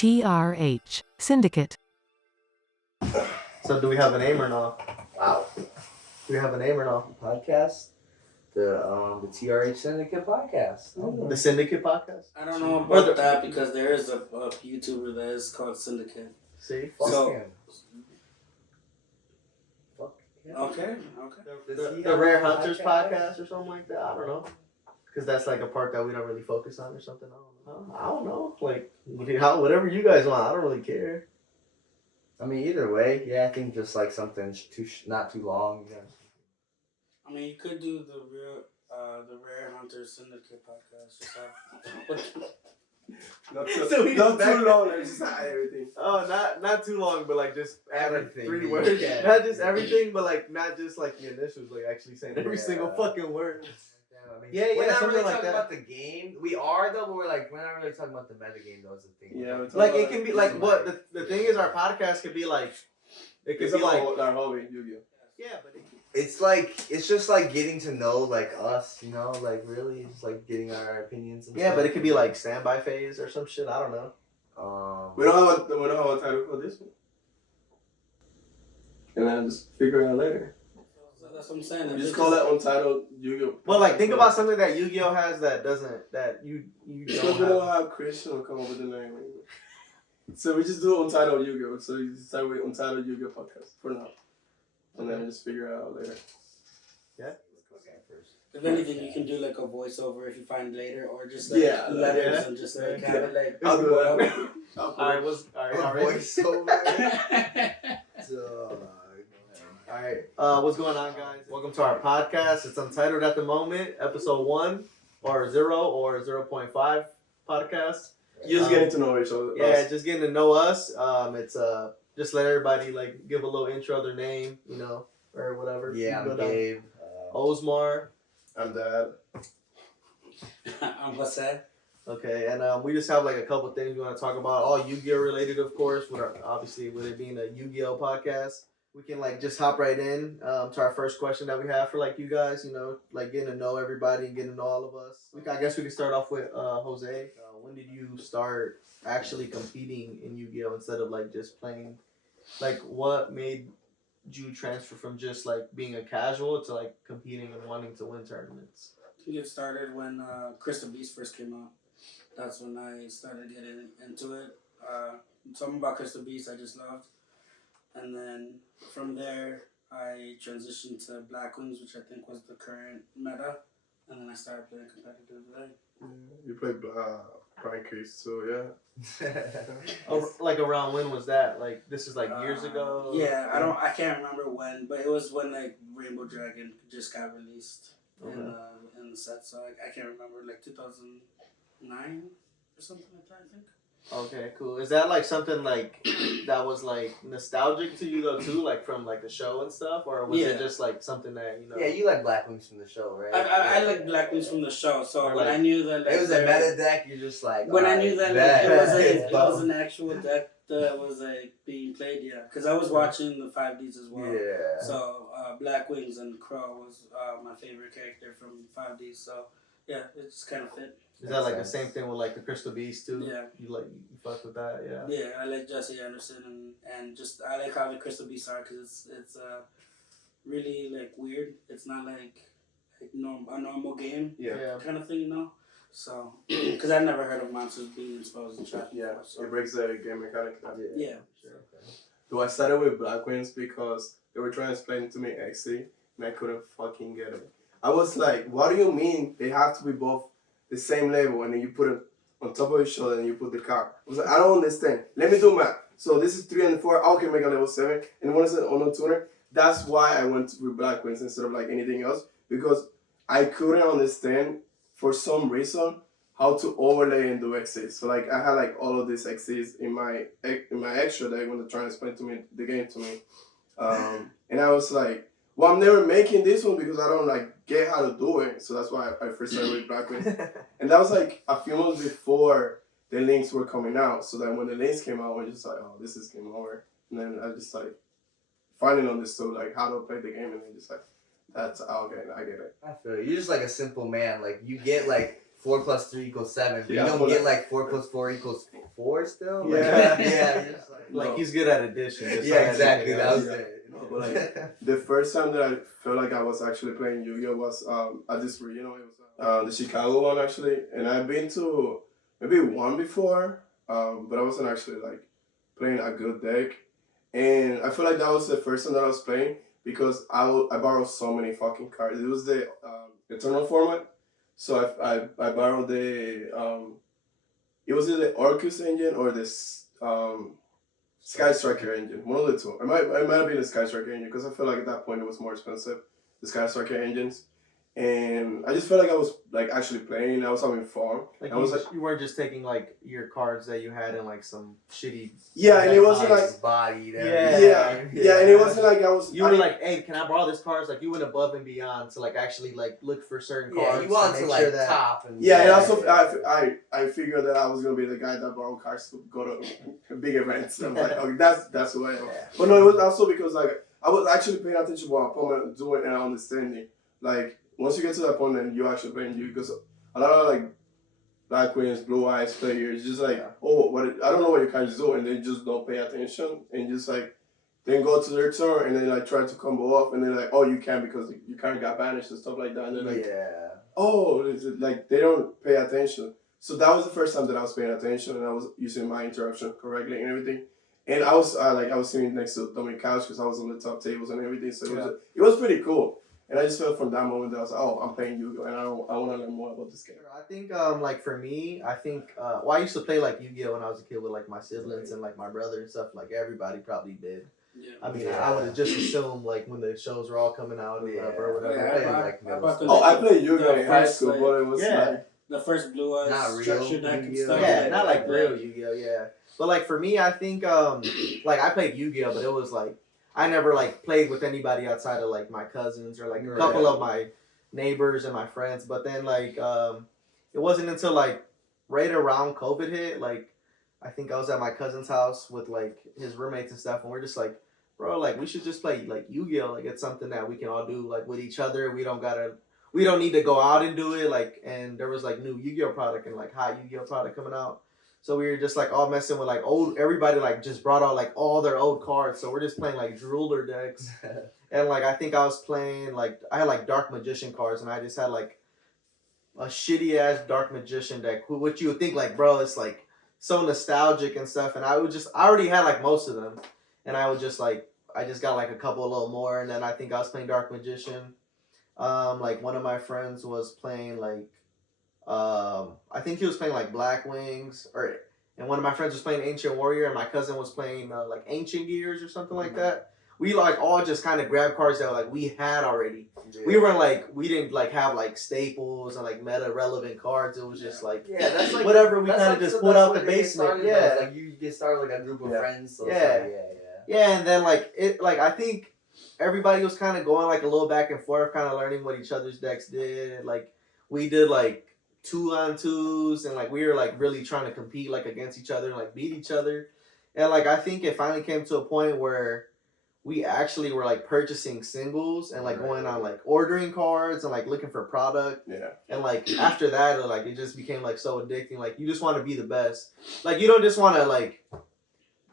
T.R.H.Syndicate. So do we have a name or no? Wow. Do we have a name or no? Podcast? The T.R.H.Syndicate podcast. The Syndicate podcast? I don't know about that because there is a YouTuber that is called Syndicate. See? So, him. Fuck him. Okay. The Rare Hunters podcast or something like that? I don't know. Because that's like a part that we don't really focus on or something. I don't know. Like, whatever you guys want. I don't really care. I mean, either way, yeah, I think just like something not too long. Yeah. I mean, you could do the Rare Hunters Syndicate podcast. Just Not too, So he's not back- too long. Just not everything. Oh, not too long, but like just Everything, 3 yeah. words. Yeah. Not just everything, but like not just like the initials, like actually saying every Yeah. single fucking word. I mean, Yeah, we're not something really like talking that. about the game. We are though, but we're not really talking about the meta game. Though is the thing. Yeah, Like it can be like what the thing is, our podcast could be like. It could It's be like about our hobby, Yugioh. yeah, but It's just like getting to know like us, you know, like really just like getting our opinions. And yeah, stuff. but it could be like standby phase or some shit. I don't know. We don't have a title for this one. And then just figure it out later. So that's what I'm saying. We just call that Untitled Yugioh. Well, like think about something that Yu-Gi-Oh has that doesn't that you Because don't we don't have. have Christian will come up with the name. So we just do Untitled Yugioh. So you start with Untitled Yugioh podcast for now. And then just figure it out later. Yeah. If anything, you can do like a voiceover if you find later, or just like Yeah, letters yeah. and just like Yeah. have it like. I'll do that. All right, all right. voiceover. All right. What's going on, guys? Welcome to our podcast. It's untitled at the moment, episode 1 or 0 or 0.5 podcast. You're just getting to know each other. Yeah, just getting to know us. It's just let everybody like give a little intro, their name, you know, or whatever. Yeah, You go I'm down. Gabe. Osmar. I'm Dad. What's that? Okay, and we just have like a couple things we want to talk about, all Yu-Gi-Oh related, of course. Obviously, with it being a Yu-Gi-Oh podcast, we can like just hop right in to our first question that we have for like you guys. You know, like getting to know everybody and getting to know all of us. I guess we can start off with Jose. When did you start actually competing in Yu-Gi-Oh instead of like just playing? Like, what made you transfer from just like being a casual to like competing and wanting to win tournaments? I think it started when Crystal Beast first came out. That's when I started getting into it. Something about Crystal Beast I just loved. And then from there, I transitioned to Black Wings, which I think was the current meta. And then I started playing competitively. You played Brian Case, so yeah. Like around when was that? Like this is like years ago. Yeah, I can't remember when, but it was when like Rainbow Dragon just got released in the set. So I can't remember, like 2009 or something like that, I think. Okay, cool. Is that like something like that was like nostalgic to you though too, like from like the show and stuff, or was it just like something that you know? Yeah, you like Black Wings from the show, right? I like Black Wings from the show, so Or when like- I knew that like, It was a meta deck. You're just like when I knew that like, it bet. was an actual deck that was like being played, yeah, because I was watching the 5Ds as well. Yeah. So Black Wings and Crow was my favorite character from 5D. So yeah, it just kind of fit. Is that like the same thing with like the Crystal Beast too? Yeah. You fuck with that, yeah. Yeah, I like Jesse Anderson and just I like how the Crystal Beasts are because it's really like weird. It's not like a normal game Yeah. kind of thing, you know. So because I've never heard of monsters being exposed and trapped. Yeah, before, so. it breaks the game mechanic. Yeah. So I started with Black Wings because they were trying to explain to me XC, and I couldn't fucking get it. I was like, what do you mean they have to be both the same level, and then you put it on top of each other and you put the card? I was like, I don't understand. Let me do math. So this is 3 and 4. Okay, make a level 7. And one is an honor tuner. That's why I went with Black Wings instead of like anything else, because I couldn't understand for some reason how to overlay and do XCs. So like I had like all of these XCs in my extra deck when they're trying to explain to me the game to me, and I was like, well, I'm never making this one because I don't like get how to do it. So that's why I first started with Black Wings, and that was like a few months before the links were coming out. So that when the links came out, I was just like, oh, this is game over. And then I just like finally understood like how to play the game, and then just like that's okay, I get it. I feel you. You're just like a simple man. Like you get like 4 plus 3 equals 7. But Yeah, you don't but get like 4 plus 4 equals 4 still. Like, Yeah. yeah. You're just Like he's good at addition. Just yeah, like exactly. everything That else. was Yeah. it. You know? But like the first time that I felt like I was actually playing Yu-Gi-Oh was at this it was the Chicago one actually, and I've been to maybe one before, but I wasn't actually like playing a good deck, and I feel like that was the first time that I was playing because I borrowed so many fucking cards. It was the Eternal format, so I borrowed the it was either the Orcus engine or this Sky Striker engine, one of the two. It might have been the Sky Striker engine because I feel like at that point it was more expensive, the Sky Striker engines, and I just felt like I was like actually playing. I was having fun. Like I was like, you weren't just taking like your cards that you had in like some shitty. yeah, and it wasn't like body. Yeah. and it wasn't like I was. You were like, hey, can I borrow this cards? Like you went above and beyond to like actually like look for certain cards. Yeah, you want to make like sure that, top and Yeah, and also I figured that I was gonna be the guy that borrowed cards to go to big events. I'm like, okay, that's who I am. But no, it was also because like I was actually paying attention to what my opponent doing and understanding. Like once you get to that point, then you actually playing you because a lot of like Black Queens, Blue Eyes players just like I don't know what your cards do, and they just don't pay attention and just like then go to their turn and then like try to combo off and then like you can't because you kind of got banished and stuff like that, and then like like they don't pay attention. So that was the first time that I was paying attention and I was using my interruption correctly and everything. And I was sitting next to Dominic Couch because I was on the top tables and everything. So it was pretty cool. And I just felt from that moment that I was like, I'm playing Yu-Gi-Oh! And I want to learn more about this game. I think like for me, I think I used to play like Yu-Gi-Oh! When I was a kid with like my siblings and like my brother and stuff. Like everybody probably did. Yeah. I mean, I would have just assumed like when the shows were all coming out or whatever. I played Yu-Gi-Oh! In high school, but it was like the first Blue Eyes Not real structure deck and Yu-Gi-Oh! stuff. Yeah, not like real Yu-Gi-Oh! Yeah, but like for me, I think like I played Yu-Gi-Oh! But it was like I never like played with anybody outside of like my cousins or like a couple of my neighbors and my friends. But then like it wasn't until like right around COVID hit, like I think I was at my cousin's house with like his roommates and stuff, and we're just like, bro, like we should just play like Yu-Gi-Oh! Like it's something that we can all do like with each other. We don't need to go out and do it. Like, and there was like new Yu-Gi-Oh! Product and like hot Yu-Gi-Oh! Product coming out. So we were just like all messing with like everybody like just brought out like all their old cards. So we're just playing like drooler decks. And like I think I was playing like I had like Dark Magician cards and I just had like a shitty ass Dark Magician deck. Which you would think like, bro, it's like so nostalgic and stuff. And I already had like most of them. And I would just like I just got like a couple a little more, and then I think I was playing Dark Magician. Like one of my friends was playing like I think he was playing like Black Wings, and one of my friends was playing Ancient Warrior, and my cousin was playing like Ancient Gears or something like that. We like all just kind of grabbed cards that like we had already. Yeah. We didn't like have like staples and like meta relevant cards. It was just like that's like whatever we kind of just pulled out the basement. Yeah, like you get started like a group of friends. So yeah, and then like I think everybody was kind of going like a little back and forth, kind of learning what each other's decks did. Like we did like 2-on-2s, and like we were like really trying to compete like against each other and like beat each other. And like I think it finally came to a point where we actually were like purchasing singles and like going on like ordering cards and like looking for product. Yeah. And like after that, like it just became like so addicting. Like you just want to be the best. Like you don't just want to like.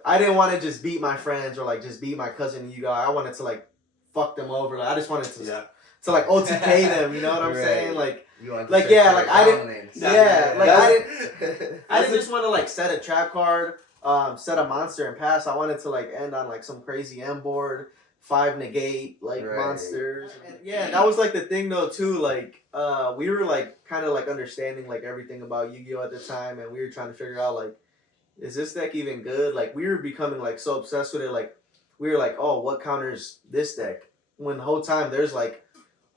I didn't want to just beat my friends or like just beat my cousin Yugioh. I wanted to like fuck them over. Like I just wanted to like OTK them. You know what I'm saying? Like I didn't just want to like set a trap card, set a monster and pass. I wanted to like end on like some crazy M board, 5 negate like monsters. And that was like the thing though too. Like we were like kind of like understanding like everything about Yu-Gi-Oh at the time, and we were trying to figure out like, is this deck even good? Like we were becoming like so obsessed with it. Like we were like, oh, what counters this deck? When the whole time there's like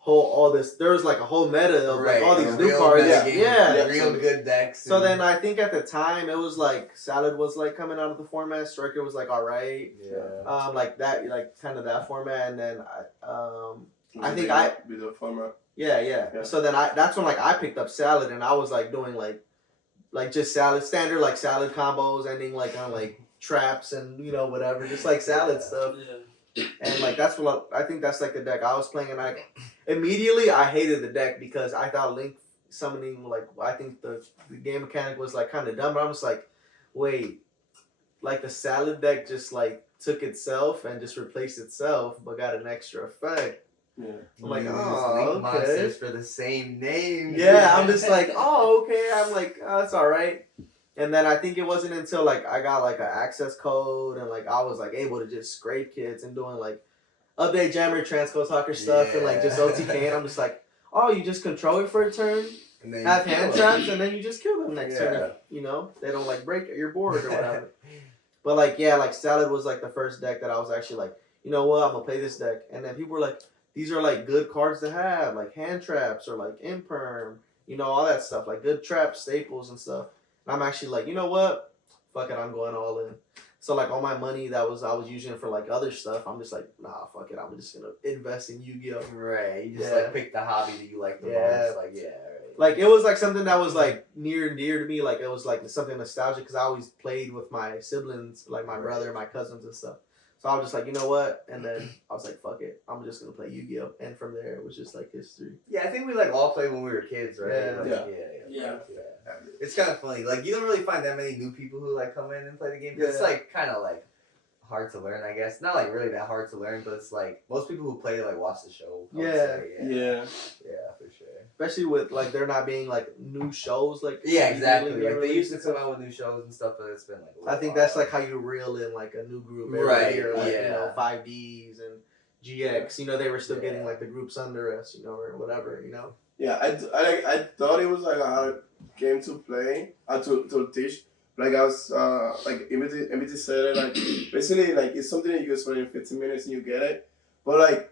there's like a whole meta of like all these new cards. Real good decks. So then I think at the time it was like Salad was like coming out of the format. Striker was like alright. Yeah. Like that, like kind of that format, and then I think the format. Yeah. So then that's when like I picked up Salad, and I was like doing like just Salad standard like Salad combos, ending like on like traps and you know whatever, just like Salad stuff. Yeah. And like that's what I think that's like the deck I was playing, and I immediately I hated the deck because I thought Link summoning, like, I think the game mechanic was like kind of dumb, but I'm just like, wait, like the salad deck just like took itself and just replaced itself, but got an extra effect. Yeah. I'm like, Use oh, link okay. monsters for the same name. Yeah, I'm just like, oh, okay. I'm like, oh, that's all right. And then I think it wasn't until like I got like an access code and like I was like able to just scrape kids and doing like update jammer, transcode talker stuff and like just OTK. And I'm just like, oh, you just control it for a turn, And then have you hand kill 'em. traps, and then you just kill them next Yeah. turn. You know, they don't like break your board or whatever. But like, yeah, like Salad was like the first deck that I was actually like, you know what, I'm gonna play this deck. And then people were like, these are like good cards to have, like hand traps or like imperm, you know, all that stuff, like good traps, staples and stuff. And I'm actually like, you know what, fuck it, I'm going all in. So like all my money that I was using for like other stuff, I'm just like, nah, fuck it, I'm just gonna invest in Yu-Gi-Oh. Right. You just Yeah. like pick the hobby that you like the Yeah. most. Like, yeah, right. Like it was like something that was like near and dear to me. Like it was like something nostalgic because I always played with my siblings, like my brother, my cousins and stuff. So I was just like, you know what? And then I was like, fuck it, I'm just gonna play Yu-Gi-Oh. And from there, it was just like history. Yeah, I think we like all played when we were kids, right? Yeah. Like, Yeah. Yeah. It's kind of funny. Like you don't really find that many new people who like come in and play the game. It's Yeah. like kind of like hard to learn, I guess. Not like really that hard to learn, but it's like most people who play like watch the show. I would Yeah. say. Yeah. Yeah, for sure. Especially with like there not being like new shows, like Yeah, exactly. really Like they used to released. come out with new shows and stuff, but it's been like. A I think while. that's like how you reel in like a new group every Right, year, like you yeah. know 5Ds and GX. You know they were still Yeah. getting like the groups under us, you know, or whatever, you know. Yeah, I thought it was like a hard game to play, to teach. Like I was like Emity said it, like basically like it's something that you can spend in 15 minutes and you get it. But like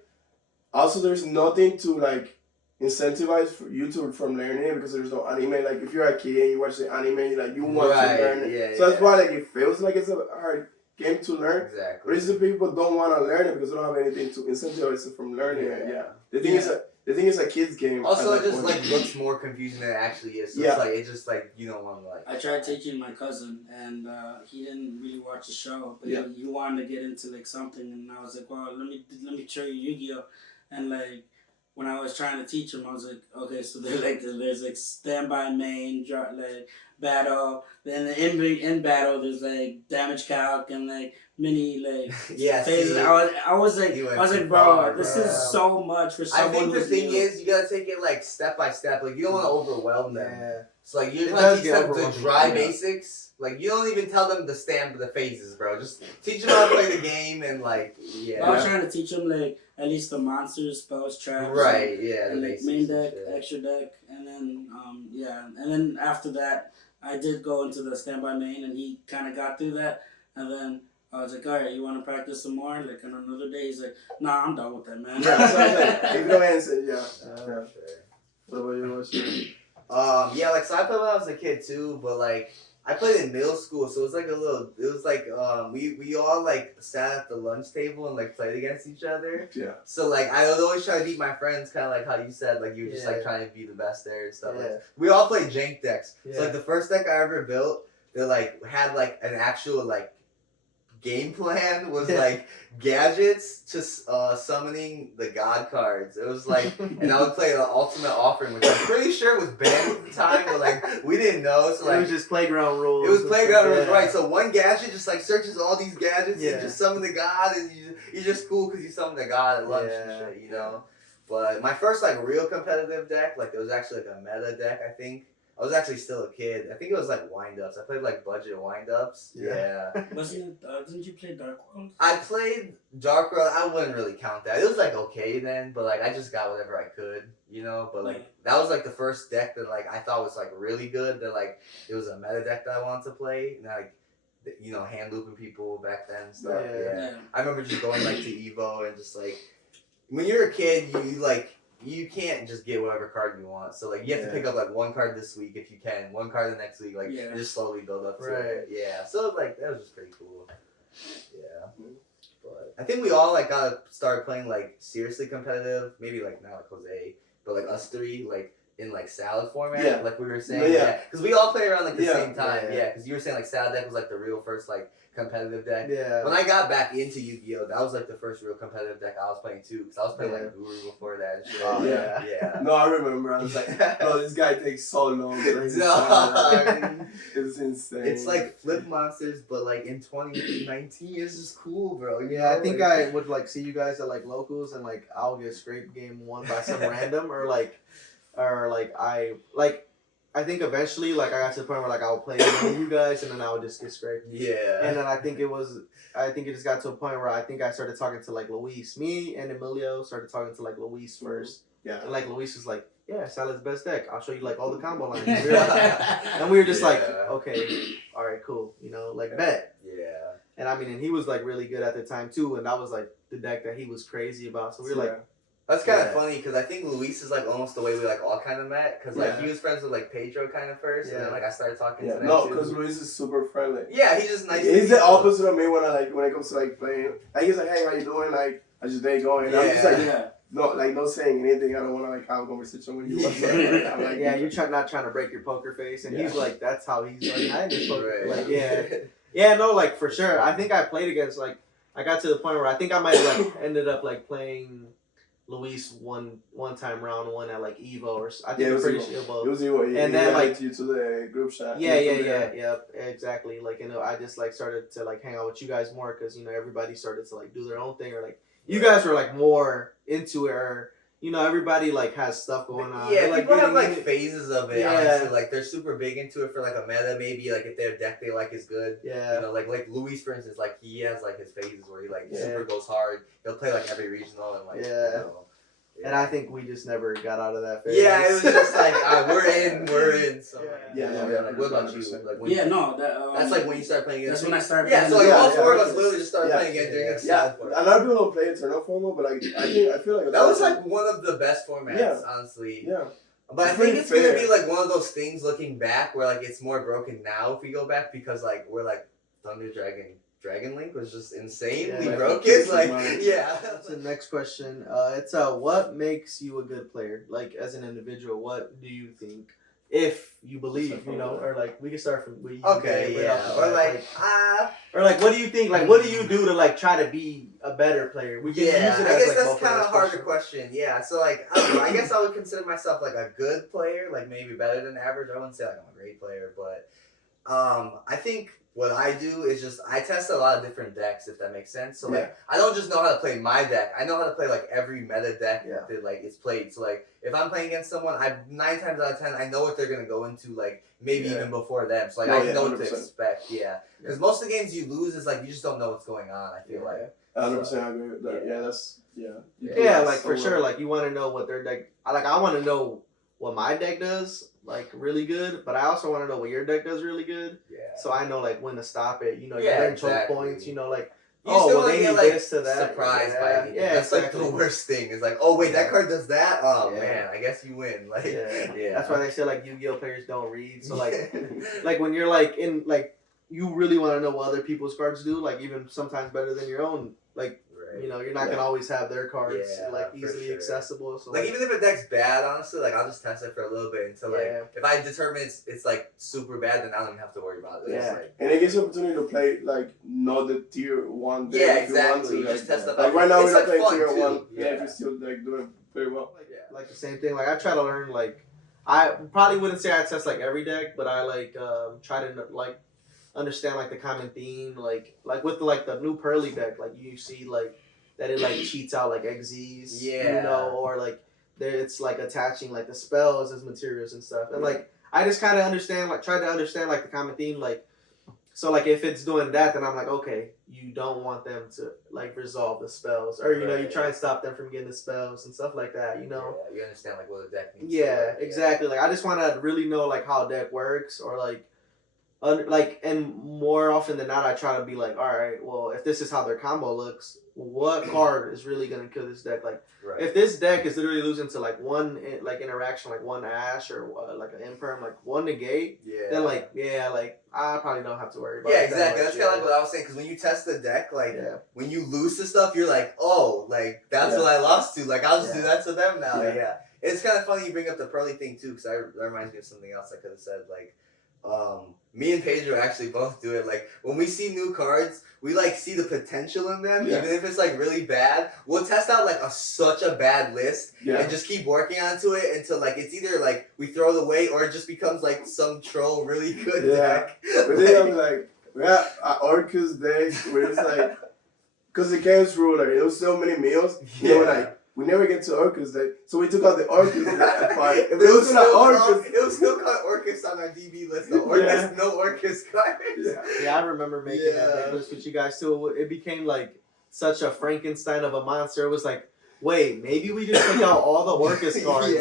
also there's nothing to like incentivize for you to from learning it because there's no anime. Like if you're a kid and you watch the anime, like you want Right, to learn it. yeah, So that's yeah. why like it feels like it's a hard game to learn. Exactly. But it's the people don't want to learn it because they don't have anything to incentivize them from learning it. Yeah. The thing is a kid's game. Also, at it that just point. like looks more confusing than it actually is. So Yeah. it's like it's just like you don't want to like. I tried teaching my cousin, and he didn't really watch the show, but Yeah. he wanted to get into like something, and I was like, well, let me show you Yu-Gi-Oh, and like when I was trying to teach him, I was like, okay, so there's like standby main, like battle, then in battle there's like damage calc and like mini like Yeah, phases. see, I was like, you went bro, too far, this bro. is so much for I someone. think the who's thing new. is you gotta take it like step by step. Like you don't want to overwhelm them. Yeah. It's like you It just does teach get them the overwhelming, dry yeah. basics. Like you don't even tell them the the phases, bro. Just teach them how to play the game and like I was yeah. trying to teach him like at least the monsters, spells, traps, Right, yeah, the and like basics. main and deck, shit. extra deck, and then and then after that, I did go into the standby main, and he kind of got through that, and then I was like, all right, you want to practice some more? Like on another day, he's like, nah, I'm done with that, man. Yeah, that's what I'm saying. If you don't answer, yeah. Sure. What about you? What's your- Yeah, like so I played when I was a kid too, but like I played in middle school, so it was like it was like we all like sat at the lunch table and like played against each other. Yeah. So like I would always try to beat my friends, kind of like how you said, like you were just like Yeah. trying to be the best there and stuff. Yeah. Like we all played jank decks. Yeah. So like the first deck I ever built, they like had like an actual like game plan was Yeah. like gadgets to summoning the god cards. It was like, and I would play the ultimate offering, which I'm pretty sure was banned at the time, but like we didn't know. So it like was just playground rules. it was and playground stuff, rules, yeah. right? So one gadget just like searches all these gadgets. Yeah. You just summon the god, and you're just cool because you summoned the god at lunch and Yeah. shit, you know. But my first like real competitive deck, like it was actually like a meta deck. I think I was actually still a kid. I think it was like wind ups. I played like budget wind ups. Yeah. Yeah. Wasn't it? Didn't you play Dark World? I played Dark World. I wouldn't really count that. It was like okay then, but like I just got whatever I could, you know. But like that was like the first deck that like I thought was like really good. That like it was a meta deck that I wanted to play, and like you know hand looping people back then and stuff. Yeah. Yeah. I remember just going like to Evo and just like when you're a kid, you like. You can't just get whatever card you want. So like you have to pick up like one card this week if you can, one card the next week, like Yeah. and just slowly build up to Right. it. Yeah. So like that was just pretty cool. Yeah. But I think we all like got to start playing like seriously competitive. Maybe like not like Jose, but like us three. Like in like salad format, Yeah. like we were saying, Yeah. because we all play around like the Yeah. same time, Yeah. because you were saying like salad deck was like the real first like competitive deck. Yeah. When I got back into Yu-Gi-Oh, that was like the first real competitive deck I was playing too, because I was playing like Guru before that and shit. Oh, yeah. Yeah. No, I remember. I was like, bro, this guy takes so long. Bro. He's No. it's insane. It's like Flip Monsters, but like in 2019, it's just cool, bro. You Yeah, I know? think like, I would like see you guys at like locals and like I'll get scraped game 1 by some random or I think eventually like I got to the point where like I would play with you guys and then I would just get scraped. Yeah. And then I think it just got to a point where I think I started talking to like Luis. Me and Emilio started talking to like Luis first. Yeah. And like Luis was like, yeah, Salad's best deck. I'll show you like all the combo lines. And we were just like, Yeah. okay, all right, cool. You know, like bet. Yeah. And I mean, and he was like really good at the time too. And that was like the deck that he was crazy about. So we were like, That's kind of Yeah. funny because I think Luis is like almost the way we like all kind of met because like Yeah. he was friends with like Pedro kind of first and then like I started talking to them No, too. because Luis is super friendly. Yeah, he's just nice. He's the opposite of me when it comes to like playing. Like he's like, hey, how you doing? Like, how's your day going? I'm just like, no saying anything. I don't want to like have a conversation with you. Yeah. I'm like, yeah, you're not trying to break your poker face. And he's like, that's how he's like, I just poker. Right. Like, yeah. Yeah, no, like for sure. I think I played against like, I got to the point where I think I might have like ended up like playing Luis one time round 1 at like Evo or I think it I'm was pretty Evo. sure. Well, It was Evo. And then, like- you to the group chat. yeah, exactly. Like, you know, I just like started to like hang out with you guys more because you know everybody started to like do their own thing or like you guys were like more into it or you know everybody like has stuff going on. Yeah, They're, like, people have getting like in- phases of it. Yeah. Honestly, like they're super big into it for like a meta. Maybe like if their deck they like is good. Yeah. You know, like Luis for instance, like he has like his phases where he like Yeah. super goes hard. He'll play like every regional and like Yeah. You know, And I think we just never got out of that phase. yeah, it was just like we're in. So Yeah. Like, what about you? 100%. Like when Yeah, no, that's like when you start playing against. That's when I started. Yeah, so like playing. all four of yeah. us literally just started playing again during a Yeah, salad a lot of people don't play Eternal formal, but like I feel like That was like one of the best formats, Yeah. honestly. yeah. But I It's think pretty it's gonna fair. be like one of those things looking back where like it's more broken now if we go back because like we're like Thunder Dragon Link was just insanely Yeah. broken. Like yeah. That's the next question. It's what makes you a good player? Like as an individual, what do you think? If you believe, you know, or like we can start from where you Okay, get yeah. right Or like or like what do you think? Like what do you do to like try to be a better player? We can use it yeah, as, I guess like, that's both of kind of those hard to questions. question. Yeah, so like I don't know. I guess I would consider myself like a good player, like maybe better than average. I wouldn't say like I'm a great player, but I think what I do is just I test a lot of different decks, if that makes sense. So like I don't just know how to play my deck. I know how to play like every meta deck that like it's played. So like if I'm playing against someone, I 9 times out of 10 I know what they're gonna go into like maybe even before them. So like I know what to 100%. expect. Yeah, because most of the games you lose is like you just don't know what's going on. I feel like. 100% agree with that. Yeah, that's You do Yeah, that like so for sure. well. Like you want to know what their deck. I want to know what my deck does like really good, but I also want to know what your deck does really good. Yeah. So I know like when to stop it. You know, Yeah, you're in choke exactly. points. You know, like You oh, still well, want they to get need like this to that. surprised by anything. Yeah, That's exactly. like the worst thing. Is like, oh wait, that Yeah. card does that. Oh Yeah. man, I guess you win. Like, Yeah. That's why they say like Yu-Gi-Oh players don't read. So like, Yeah. like when you're like in like you really want to know what other people's cards do. Like even sometimes better than your own. Like Right. you know you're not gonna always have their cards Yeah, like for easily sure. accessible. So Like even if a deck's bad, honestly, like I'll just test it for a little bit until like Yeah. if I determine it's like super bad, then I don't even have to worry about it. It's Yeah. like, And it gives you opportunity to play like not the tier 1 deck yeah, if you want exactly. to. Just test stuff Like out. right now It's we're not like playing fun, tier too. 1. Yeah. Yeah, we're still like doing very well. like the same thing. Like I try to learn. Like I probably wouldn't say I test like every deck, but I like try to like understand like the common theme. Like with the new Pearly deck, like you see like that it like cheats out like XZs. Yeah. You know, or like there it's like attaching like the spells as materials and stuff. And like I just kind of understand like try to understand like the common theme like. So like if it's doing that, then I'm like, okay, you don't want them to like resolve the spells, or you know, you try and stop them from getting the spells and stuff like that. You know. Yeah, you understand like what the deck needs. to Yeah, work, exactly. Like I just want to really know like how a deck works, or like, and more often than not, I try to be like, all right, well, if this is how their combo looks, what card is really gonna kill this deck? Like, Right. if this deck is literally losing to like one like interaction, like one Ash or like an Imperm, like one negate, Yeah. then like I probably don't have to worry about. Yeah, it that exactly. much, That's kind of like what I was saying. Because when you test the deck, like when you lose to stuff, you're like, oh, like that's Yeah. what I lost to. Like I'll just do Yeah. that to them now. Yeah. Yeah. It's kind of funny you bring up the Pearly thing too, because that reminds me of something else I could have said. Like, me and Pedro actually both do it. Like, when we see new cards, we like see the potential in them, even if it's like really bad. We'll test out like such a bad list and just keep working onto it until like it's either like we throw it away or it just becomes like some troll really good deck. But then I'm like, we have Orcus deck where it's like, because the Chaos Ruler, it was so many meals. Yeah. They were like, we never get to Orcus deck, so we took out the Orcus deck part. It was still called Orcus on our DB list though. Orcus, no Orcus cards. Yeah, I remember making that deck list with you guys too. It became like such a Frankenstein of a monster. It was like, wait, maybe we just take out all the Orcus cards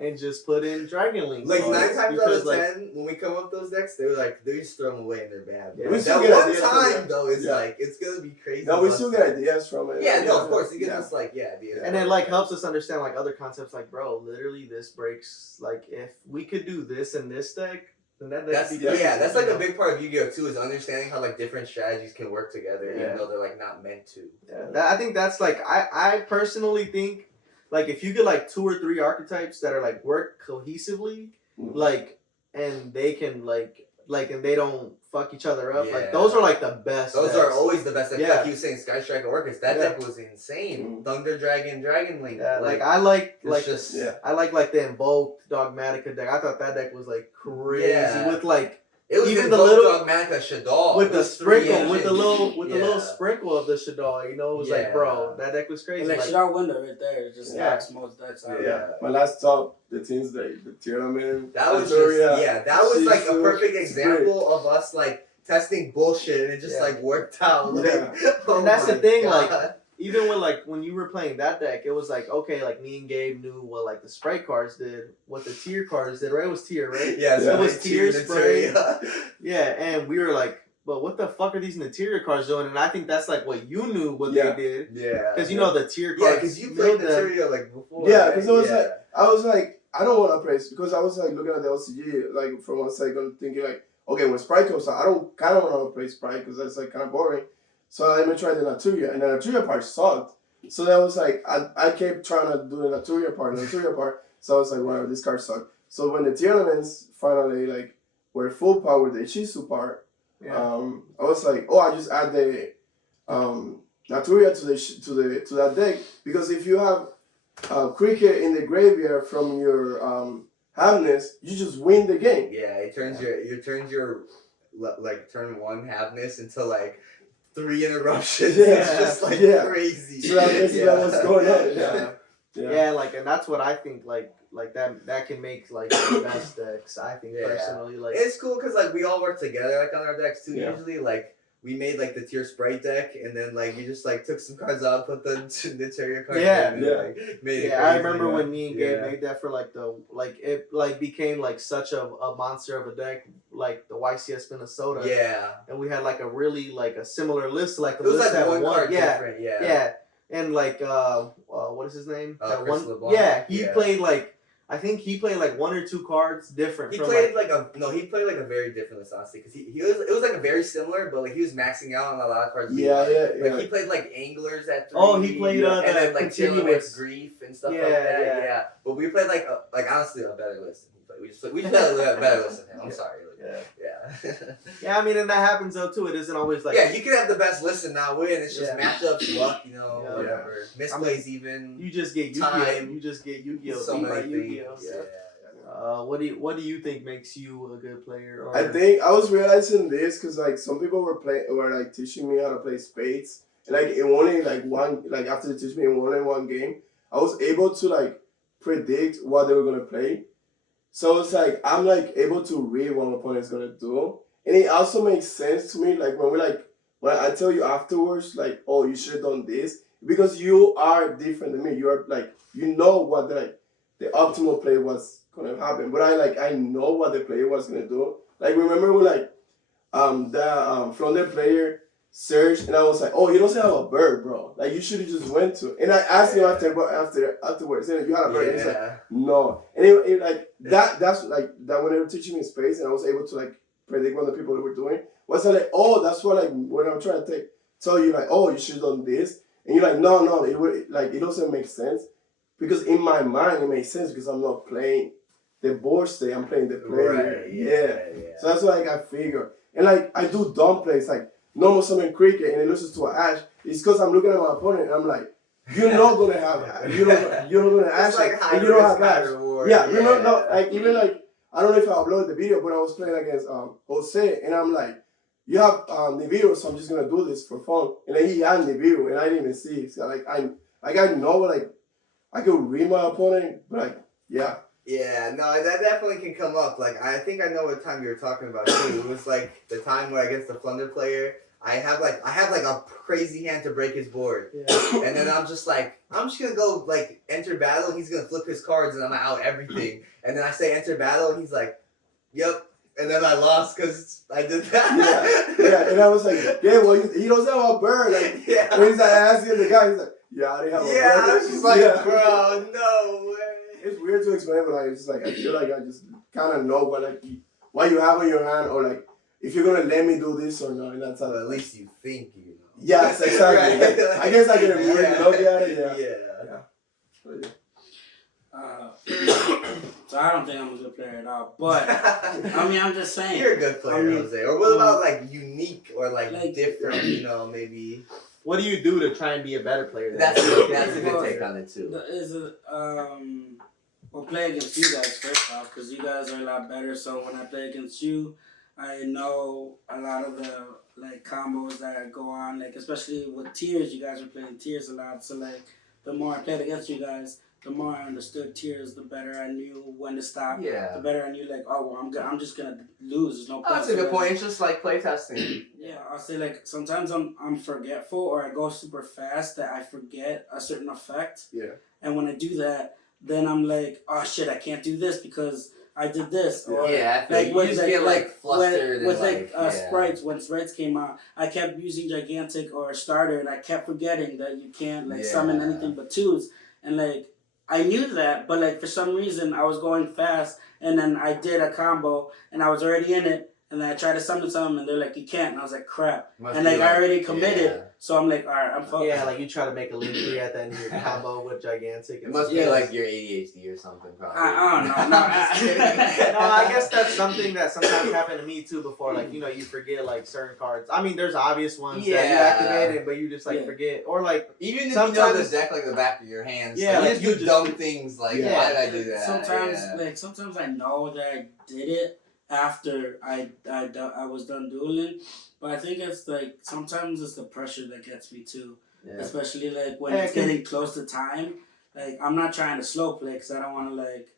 and just put in Dragon Link. Like cards 9 times out of 10, like, when we come up with those decks, they were like, they just throw them away and they're bad. Yeah. We That still get one ideas time though is like, it's gonna be crazy. No, we still get ideas from it. Yeah, no, of course, it gives us like ideas. and it like helps us understand like other concepts. Like, bro, literally this breaks. Like, if we could do this in this deck, then that deck. That's like a big part of Yu-Gi-Oh too, is understanding how like different strategies can work together, even though they're like not meant to. Yeah, I think that's like I personally think. Like, if you get, like, 2 or 3 archetypes that are, like, work cohesively, like, and they can, like, and they don't fuck each other up, like, those are, like, the best Those decks. are always the best decks. Yeah. Like you were saying, Sky Striker Orcus, that deck was insane. Thunder Dragon, Dragon Link. Yeah, like I like the Invoked Dogmatica deck. I thought that deck was, like, crazy with, like, it was even even the the little Dogmatica Shaddoll with the sprinkle, engine. with the little sprinkle of the Shaddoll, you know, it was like, bro, that deck was crazy. Like, Shaddoll window right there, it just knocks most decks out. My last top, the teams like the tournament. That was that was like a perfect example of us like testing bullshit and it just like worked out. Like, and that's the thing, like, even when you were playing that deck, it was like, okay, like me and Gabe knew what like the spray cards did, what the tier cards did, right? It was tier, right? Yeah, it was tier spray. Yeah, and we were like, but what the fuck are these Materia cards doing? And I think that's like what you knew what they did. Yeah. Because you know the tier cards. Yeah, because you played Materia like before. Yeah, because I was like, I don't want to play because I was like looking at the LCG like from one second thinking like, okay, when Sprite comes out, I don't kind of want to play Sprite because that's like kind of boring. So let me try the Naturia, and the Naturia part sucked. So that was like, I kept trying to do the Naturia part. So I was like, whatever, this card sucked. So when the tournaments finally like were full power, the Ishizu part, I was like, oh, I just add the Naturia to that deck because if you have Cricket in the graveyard from your Havness, you just win the game. Yeah, it turns your like turn 1 Havness into like 3 interruptions. It's just like crazy. So that's what's going on. Yeah, like, and that's what I think, like that can make like the best decks. I think personally, like it's cool because like we all work together like on our decks too. Yeah. Usually, like we made like the tier Sprite deck, and then like we just like took some cards out, put the Materia cards in, and like made it. I remember when me and Gabe made that for like it like became like such a monster of a deck, like the YCS Minnesota. Yeah. And we had like a really like a similar list, like the it was list like had one card different. Yeah. And like what is his name? That Chris one. LeBlanc? Yeah, he played like. I think he played like 1 or 2 cards different. He from played like a very different list, honestly, because it was like a very similar, but like he was maxing out on a lot of cards. Like he played like Anglers at 3. Oh, he played and then like continuous Grief and stuff like that. Yeah. But we played like honestly a better list than he played. We just played a better list than him. I'm sorry. Yeah, I mean, and that happens though too. It isn't always like you can have the best list and not win. It's just matchups, luck, whatever. Misplays even. You just get Yu-Gi-Oh. You just get Yu-Gi-Oh. So many Yu-Gi-Oh. Yeah. What do you think makes you a good player? Or... I think I was realizing this because like some people were like teaching me how to play spades, and like it only like one like after they teach me in one game, I was able to like predict what they were gonna play. So it's like I'm like able to read what my opponent's gonna do, and it also makes sense to me. Like when I tell you afterwards, like, oh, you should have done this because you are different than me. You are like what the optimal play was gonna happen, but I know what the player was gonna do. Like remember when like the Flounder player searched, and I was like, oh, he doesn't have a bird, bro. Like you should have just went to. And I asked him afterwards, and you had a bird. And he's like, no. And it like that's like that when they were teaching me space, and I was able to like predict what the people were doing. Was like, oh, that's what like when I'm trying to tell you like, oh, you should have done this, and you're like, no, it doesn't make sense. because in my mind it makes sense because I'm not playing the board state, I'm playing the player. Right, Yeah. So that's why I figure. And like I do dumb plays like normal summon cricket and it loses to an ash. It's because I'm looking at my opponent and I'm like, you're not gonna have you're not gonna ash like and you don't have ash. reward. Yeah, you know, no, like even like I don't know if I uploaded the video, but I was playing against Jose and I'm like, you have the video, so I'm just gonna do this for fun. And then he had the video and I didn't even see it. So like I know like I could read my opponent, but like yeah. Yeah, no, that definitely can come up. Like, I think I know what time you were talking about too. It was like the time where against the Plunder player, I have like a crazy hand to break his board, and then I'm just gonna go like enter battle. He's gonna flip his cards, and I'm out everything. And then I say enter battle, and he's like, "Yep." And then I lost because I did that. Yeah, and I was like, yeah, well, he doesn't have a bird. Like, yeah. when he's like asking the guy, he's like, yeah, I didn't have a bird. Yeah, I was just like, Yeah. bro, no way. It's weird to explain, but like, it's just like I feel like I just kind of know what you have in your hand, or like if you're gonna let me do this or not. And that's how. At least you think you know. Yes, exactly. Right? I guess I can really look at it. Yeah. So I don't think I'm a good player at all. But I mean, I'm just saying. You're a good player, Jose. Or what about like unique or like different? You know, maybe. What do you do to try and be a better player? That's a good take on it too. We'll play against you guys first off because you guys are a lot better. So when I play against you, I know a lot of the like combos that go on. Like especially with tiers, you guys are playing tiers a lot. So like the more I played against you guys, the more I understood tiers, the better I knew when to stop. Yeah. The better I knew like, oh well, I'm just gonna lose. There's no point. That's a good point. It's just like playtesting. Yeah, I'll say like sometimes I'm forgetful or I go super fast that I forget a certain effect. Yeah. And when I do that, then I'm like, oh shit, I can't do this because I did this. Or yeah, like you when just get like flustered. with and, sprites, when sprites came out, I kept using gigantic or starter, and I kept forgetting that you can't like summon anything but twos, and like I knew that, but like for some reason I was going fast, and then I did a combo, and I was already in it. And then I tried to summon something, and they're like, "You can't." And I was like, "Crap!" And like I already committed, so I'm like, "All right, I'm focused." Yeah, like you try to make a link 3 at the end of your combo with gigantic. It must be like your ADHD or something, probably. I don't know. No, I guess that's something that sometimes happened to me too before. Like, you know, you forget like certain cards. I mean, there's obvious ones that you activated, but you just like forget. Or like even if you know the deck like the back of your hands, yeah, like, you do dumb things like, why did I do that? Sometimes I know that I did it after I was done dueling, but I think it's like sometimes it's the pressure that gets me too, especially like when it's getting close to time. Like I'm not trying to slow play because I don't want to like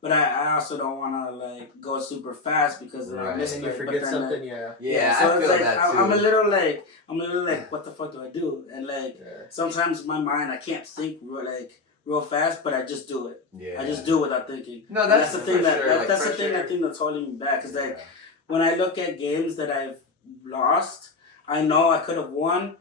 but I also don't want to like go super fast because then I miss and you forget something. So I feel like, that too. I'm a little like what the fuck do I do? And like sometimes my mind I can't think real fast, but I just do it. Yeah. I just do it without thinking. No, that's the thing that's the thing I think that's holding me back. Is like when I look at games that I've lost, I know I could have won,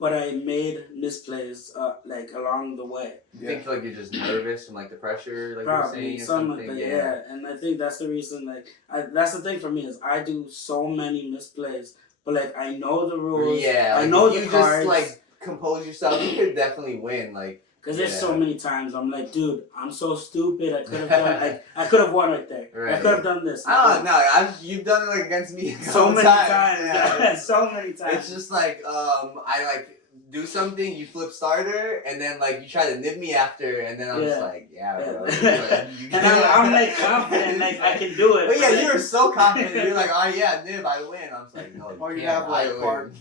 but I made misplays like along the way. You think like you're just nervous from like the pressure, like probably, you're saying, or something something. Like that. And I think that's the reason. Like that's the thing for me is I do so many misplays, but like I know the rules. Yeah, I know the cards. Just like compose yourself. You could definitely win. Like. Because there's so many times I'm like, dude, I'm so stupid. I could have done I could have won right there. Right. I could have done this. I don't know. You've done it like against me so many times. Yeah. So many times. It's just like I like do something, you flip starter, and then like you try to nib me after, and then I'm just like, bro. And I'm like confident, like I can do it. But yeah, you were so confident. You're like, oh yeah, nib, I win. I'm just like, no, or you have like cards.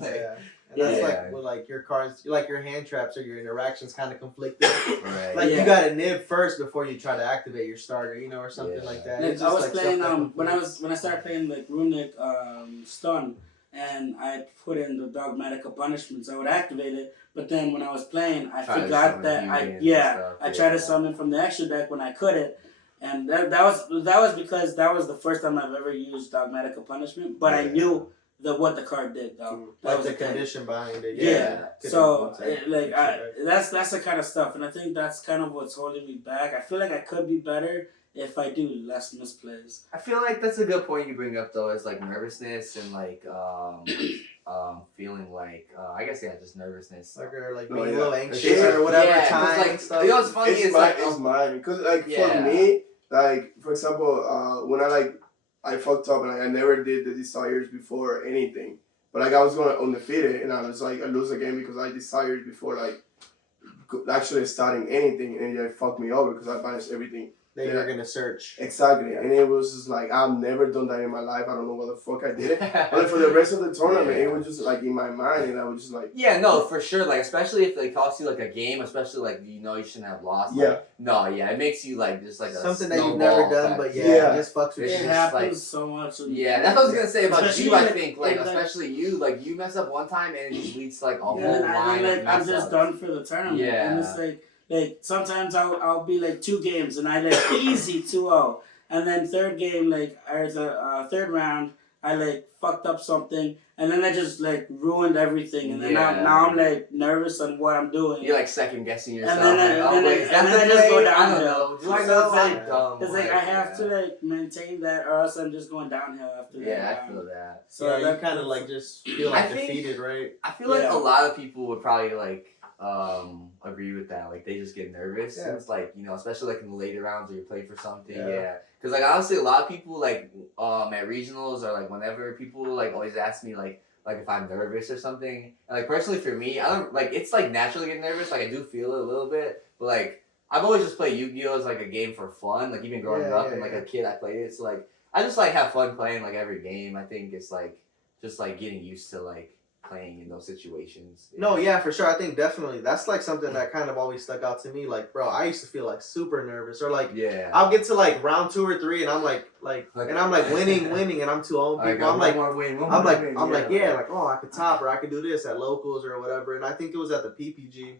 And that's like with like your cards, like your hand traps or your interactions kind of conflicted. Right. Like you got to nib first before you try to activate your starter, you know, or something like that. Like, I was playing when I started playing like runic stun, and I put in the dogmatic of punishments. I would activate it, but then when I was playing, I forgot that I tried to summon from the extra deck when I couldn't. And that was because that was the first time I've ever used dogmatic of punishment, but I knew what the card did though. That was the condition behind it. Yeah. So that's the kind of stuff, and I think that's kind of what's holding me back. I feel like I could be better if I do less misplays. I feel like that's a good point you bring up though, is like nervousness and like feeling like I guess just nervousness. Like or like No, being yeah. a little anxious Yeah. or whatever Yeah, 'cause, time like, and stuff. you know what's funny is like it's mine because like Yeah. for me, like for example, when I fucked up and I never did the desires before anything, but like I was gonna undefeated and I was like I lose again because I desired before like actually starting anything and it fucked me over because I banished everything. That Yeah. you're gonna search. Exactly, and it was just like I've never done that in my life. I don't know what the fuck I did it, but for the rest of the tournament, Yeah. it was just like in my mind, and I was just like, Yeah, no, for sure. Like, especially if they cost you like a game, especially like you shouldn't have lost. Like, Yeah. No, yeah, it makes you like just like a Something that you've snowball never done, effect. but Yeah. it just fucks with It's It you. just happens like- so much. Yeah, that's what I was gonna say about Especially you. I like- think like like- especially you, like you mess up one time and it just leads to like a whole Yeah, and line then, of like I'm mess just ups. done for the tournament. Yeah. And it's like sometimes I'll be like 2 games and I like easy 2-0. And then third game, like or the third round, I like fucked up something and then I just like ruined everything and then Yeah. now I'm like nervous on what I'm doing. You're like second guessing yourself. then I- like, and oh then wait, I- is that and the then I just go play? I don't downhill. know. Do I So know it's if like- I'm dumb? It's like I have to like maintain that or else I'm just going downhill after that. Yeah, I round. feel that. So Yeah, you that- kind of like just feel like I think- defeated, right? I feel like Yeah. a lot of people would probably like agree with that. Like they just get nervous. Yeah. And it's like, especially like in the later rounds where you play for something. Yeah. Yeah. Cause like honestly, a lot of people like at regionals or like whenever people like always ask me like if I'm nervous or something. And like personally for me, I don't like it's like naturally get nervous. Like I do feel it a little bit, but like I've always just played Yu-Gi-Oh as like a game for fun. Like even growing Yeah, up yeah, and like yeah. a kid, I played it. So like I just like have fun playing like every game. I think it's like just like getting used to like playing in those situations. No, yeah, for sure. I think definitely that's like something that kind of always stuck out to me. Like, bro, I used to feel like super nervous, or like Yeah. I'll get to like round 2 or 3, and I'm like, and I'm like winning, and I'm too old I people. got I'm like, one more win. I'm like, like, oh, I could top or I could do this at locals or whatever. And I think it was at the PPG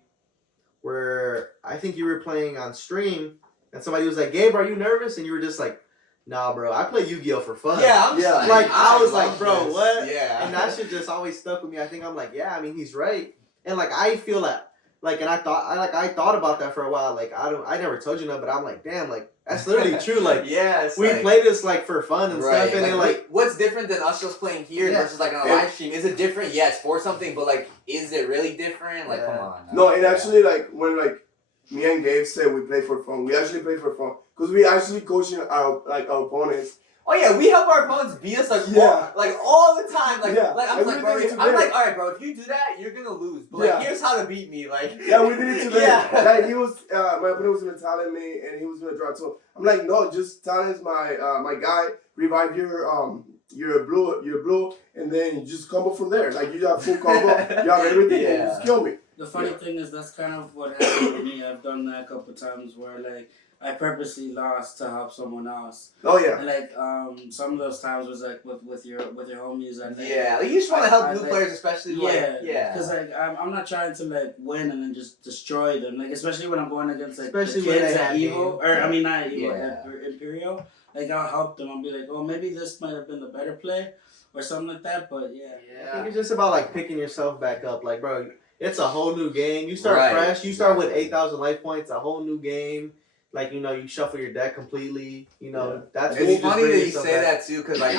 where I think you were playing on stream, and somebody was like, Gabe, are you nervous? And you were just like, nah, bro, I play Yu-Gi-Oh for fun. Yeah, I'm Yeah. just Like, I was love like, bro, this. what? Yeah. And that shit just always stuck with me. I think I'm like, yeah, I mean, he's right. And like, I feel that, like, and I thought about that for a while. Like, I never told you no, but I'm like, damn, like, that's literally true. Like, yeah, it's we like, play this like for fun and right. stuff, and then like, what's different than us just playing here Yeah. versus like on a Yeah. live stream? Is it different? Yes, for something, but like, is it really different? Like, Yeah. come on. no, and Yeah. actually like when like me and Gabe said we play for fun, we actually play for fun because we actually coaching our opponents. Oh yeah, we help our opponents beat us like Yeah. all the time. Like, Yeah. like I'm And like, we bro, did it if, I'm today. like, all right, bro, if you do that, you're gonna lose. But like, Yeah. here's how to beat me. Like, Yeah, we did it today. Yeah. Like he was, my opponent was gonna talent me, and he was gonna draw two. I'm like, no, just talent my my guy, revive your blue, and then you just combo from there. Like you have full combo, you have everything, and you Yeah. just kill me. The funny Yeah. thing is that's kind of what happened to me. I've done that a couple times where like I purposely lost to help someone else. Oh yeah. And like some of those times was like with your homies. I think. yeah, like, you just want to help I new like- players, especially Yeah, like, yeah. Because like I'm not trying to like win and then just destroy them. Like especially when I'm going against like Especially the when kids they at have Evo, game. or I mean not Evo, Yeah. Imperial. Like I'll help them. I'll be like, oh maybe this might have been the better play or something like that. But yeah. I think it's just about like picking yourself back up. Like, bro, it's a whole new game. You start Right. fresh. You start with Exactly. 8,000 life points. A whole new game. Like, you shuffle your deck completely. That's when It's you just funny bring that you yourself say back. that too, because like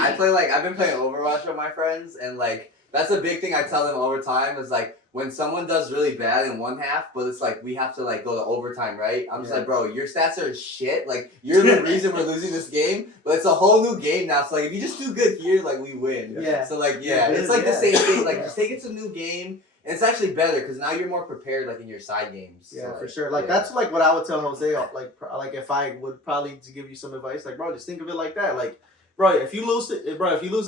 I've been playing Overwatch with my friends, and like that's a big thing I tell them all the time is like when someone does really bad in one half, but it's like we have to like go to overtime, right? I'm just Yeah. like, bro, your stats are shit. Like you're the reason we're losing this game, but it's a whole new game now. So like if you just do good here, like we win. Yeah. So like Yeah, it's like the yeah. same thing. Like just take it to a new game. And it's actually better because now you're more prepared, like in your side games. Yeah, So, for sure. Like, yeah. that's like what I would tell Jose. Like if I would probably to give you some advice, like, bro, just think of it like that. Like, bro, if you lose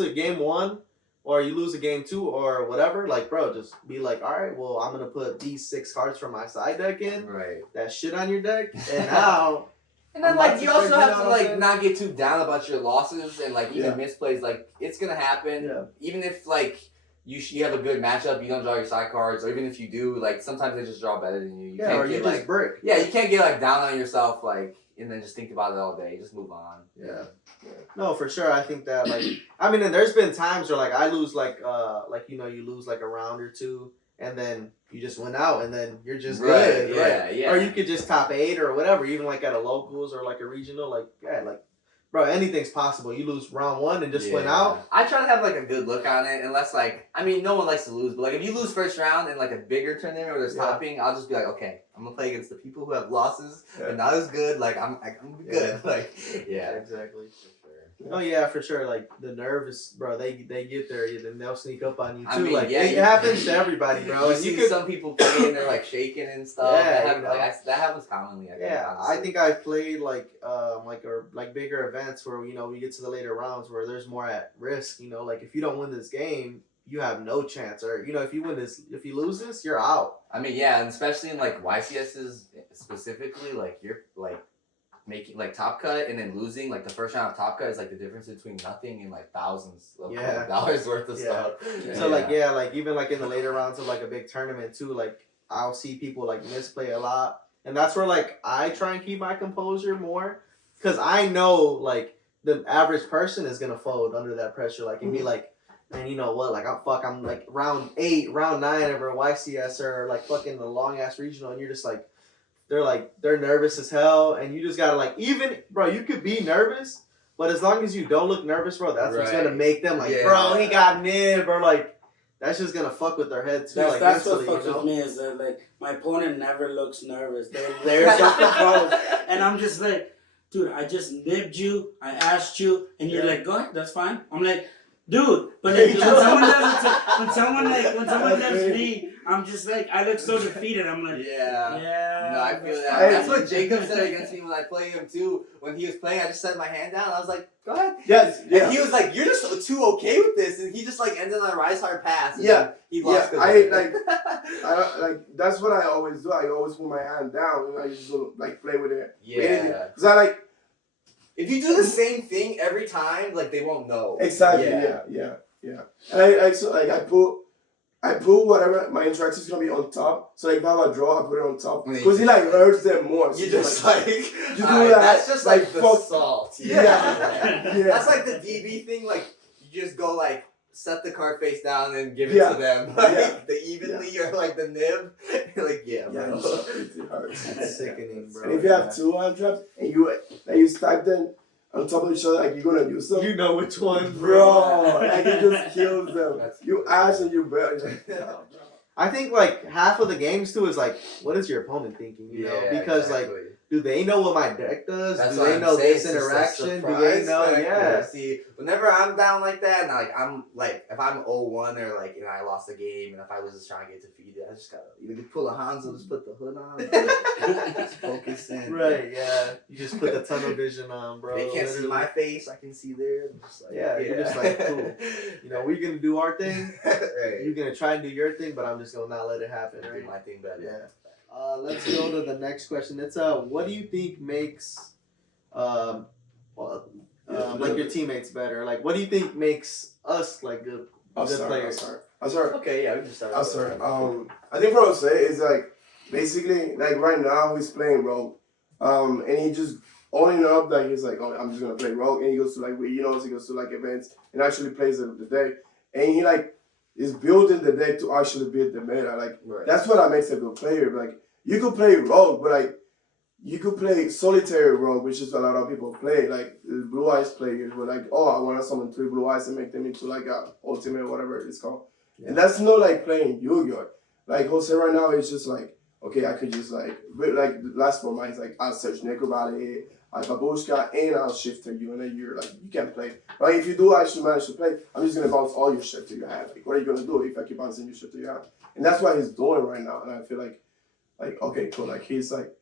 a game 1 or you lose a game 2 or whatever, like, bro, just be like, all right, well, I'm gonna put these 6 cards from my side deck in. Right. That shit on your deck, and now. And then I'm like about you to also start, have you know to what I'm like saying? not get too down about your losses and like even Yeah. misplays. Like it's gonna happen. Yeah. Even if like you have a good matchup, you don't draw your side cards, or even if you do, like sometimes they just draw better than you. You Yeah, can't or you get just like brick. you can't get like down on yourself like and then just think about it all day. Just move on. Yeah. No, for sure. I think that like I mean, and there's been times where like I lose like you lose like a round or 2, and then you just went out, and then you're just good, Yeah. right? Yeah. Or you could just top 8 or whatever, even like at a locals or like a regional, like yeah, like bro, anything's possible. You lose round 1 and just went out. I try to have like a good look on it, unless like no one likes to lose, but like if you lose first round in like a bigger tournament where there's topping, I'll just be like, okay, I'm gonna play against the people who have losses and not as good. Like I'm good. Like Exactly. Oh yeah, for sure. Like the nervous, bro. They get there, then they'll sneak up on you too. It happens to everybody, bro. You and see some people play and they're like shaking and stuff. Yeah, that happens commonly. I think I've played like bigger events where we get to the later rounds where there's more at risk. Like if you don't win this game, you have no chance. Or if you lose this, you're out. And especially in like YCSs specifically, like you're like making like top cut and then losing like the first round of top cut is like the difference between nothing and like thousands of dollars worth of stuff. So like even like in the later rounds of like a big tournament too, like I'll see people like misplay a lot, and that's where like I try and keep my composure more, because I know like the average person is gonna fold under that pressure, like and be like, man, you know what, like I'm like round 8, round 9 of a YCS or like fucking the long ass regional, and you're just like. They're nervous as hell, and you just gotta like, even bro, you could be nervous, but as long as you don't look nervous, bro, that's what's gonna make them like, bro, he got nib, or like that's just gonna fuck with their head too. That's what fucks with me, is that like my opponent never looks nervous. They're so composed, and I'm just like, dude, I just nibbed you, I asked you, and you're like, go ahead, that's fine. I'm like, dude, but like, when someone nibs me, I'm just like, I look so defeated. I'm like, no, I feel that. That's what Jacob said against me when I played him too. When he was playing, I just set my hand down. I was like, go ahead. Yes. And he was like, you're just too okay with this, and he just like ended on a rise hard pass. And he lost. I that's what I always do. I always put my hand down and I just like play with it. Yeah. Because I like. If you do the same thing every time, like they won't know. Exactly. Yeah. And I put whatever my interaction is gonna be on top. So like if I have a draw, I put it on top because it like hurts them more. So you just like you do that. That's just like the salt. Yeah. That's like the DB thing. Like you just go like set the card face down and give it to them. Like the evenly or like the nib. Like bro. It hurts. It's sickening, bro. And if you have 2 hand traps and you stack them on top of each other, like you're gonna use them. You know which one, bro. Like it just kills them. You ash and you barrel. I think like half of the games too is like, what is your opponent thinking? You know, because like, do they know what my deck does? Do they know this interaction? Do they know? See, whenever I'm down like that, and like I'm like, if I'm 0-1 or like, I lost a game, and if I was just trying to get defeated, I just gotta either pull a Hanzo, just put the hood on, just focus in. Right? Yeah. You just put the tunnel vision on, bro. They can't see my face. I can see theirs. Like, you're just like, cool. We're gonna do our thing. Right. You're gonna try and do your thing, but I'm just gonna not let it happen. Right? Do my thing better. Yeah. Let's go to the next question. It's what do you think makes like your teammates better? Like what do you think makes us like good players? I'll start. Okay, we can start. I'll start. I think what I'll say is like basically like right now he's playing rogue, and he just owning up that he's like, oh, I'm just gonna play rogue, and he goes to like he goes to like events and actually plays the deck, and he like is building the deck to actually build the meta. Like that's what makes a good player. Like you could play rogue, but like you could play solitary rogue, which is a lot of people play. Like blue eyes players were like, oh, I want to summon 3 blue eyes and make them into like a ultimate or whatever it's called. Yeah. And that's not like playing Yugioh. Like Jose right now is just like, okay, I could just like last 4 months, like I'll search Necrobally, I'll Babushka, and I'll shift to you, and then you're like, you can't play. Right? If you do actually manage to play, I'm just gonna bounce all your shit to your hand. Like, what are you gonna do if I keep bouncing your shit to your hand? And that's what he's doing right now. And I feel like okay, cool. Like he's like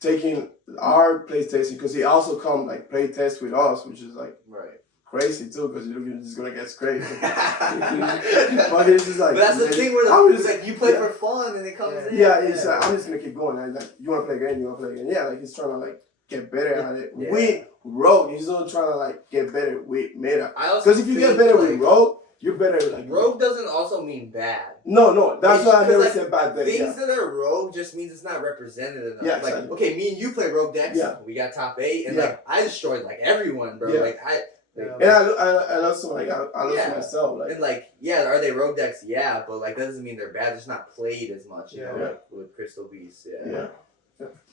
taking our play testing, because he also come like play test with us, which is like crazy too, because you're just gonna get crazy. But it's just like, but that's the thing where it's like you play for fun and it comes in. Yeah, it's like, I'm just gonna keep going. And like, you wanna play again, you wanna play again. Yeah, like he's trying to like get better at it. With rogue, he's not trying to like get better with meta. Because if you get better with rogue, you're better. Like rogue doesn't also mean bad. No, that's why I never said bad things. Things that are rogue just means it's not represented enough. Yeah, like exactly. Okay, me and you play rogue decks. Yeah. We got top 8, and like I destroyed like everyone, bro. Yeah. Like and I also like I love myself. Like, and like are they rogue decks? Yeah, but like that doesn't mean they're bad. They're just not played as much. You know, like with Crystal Beast. Yeah.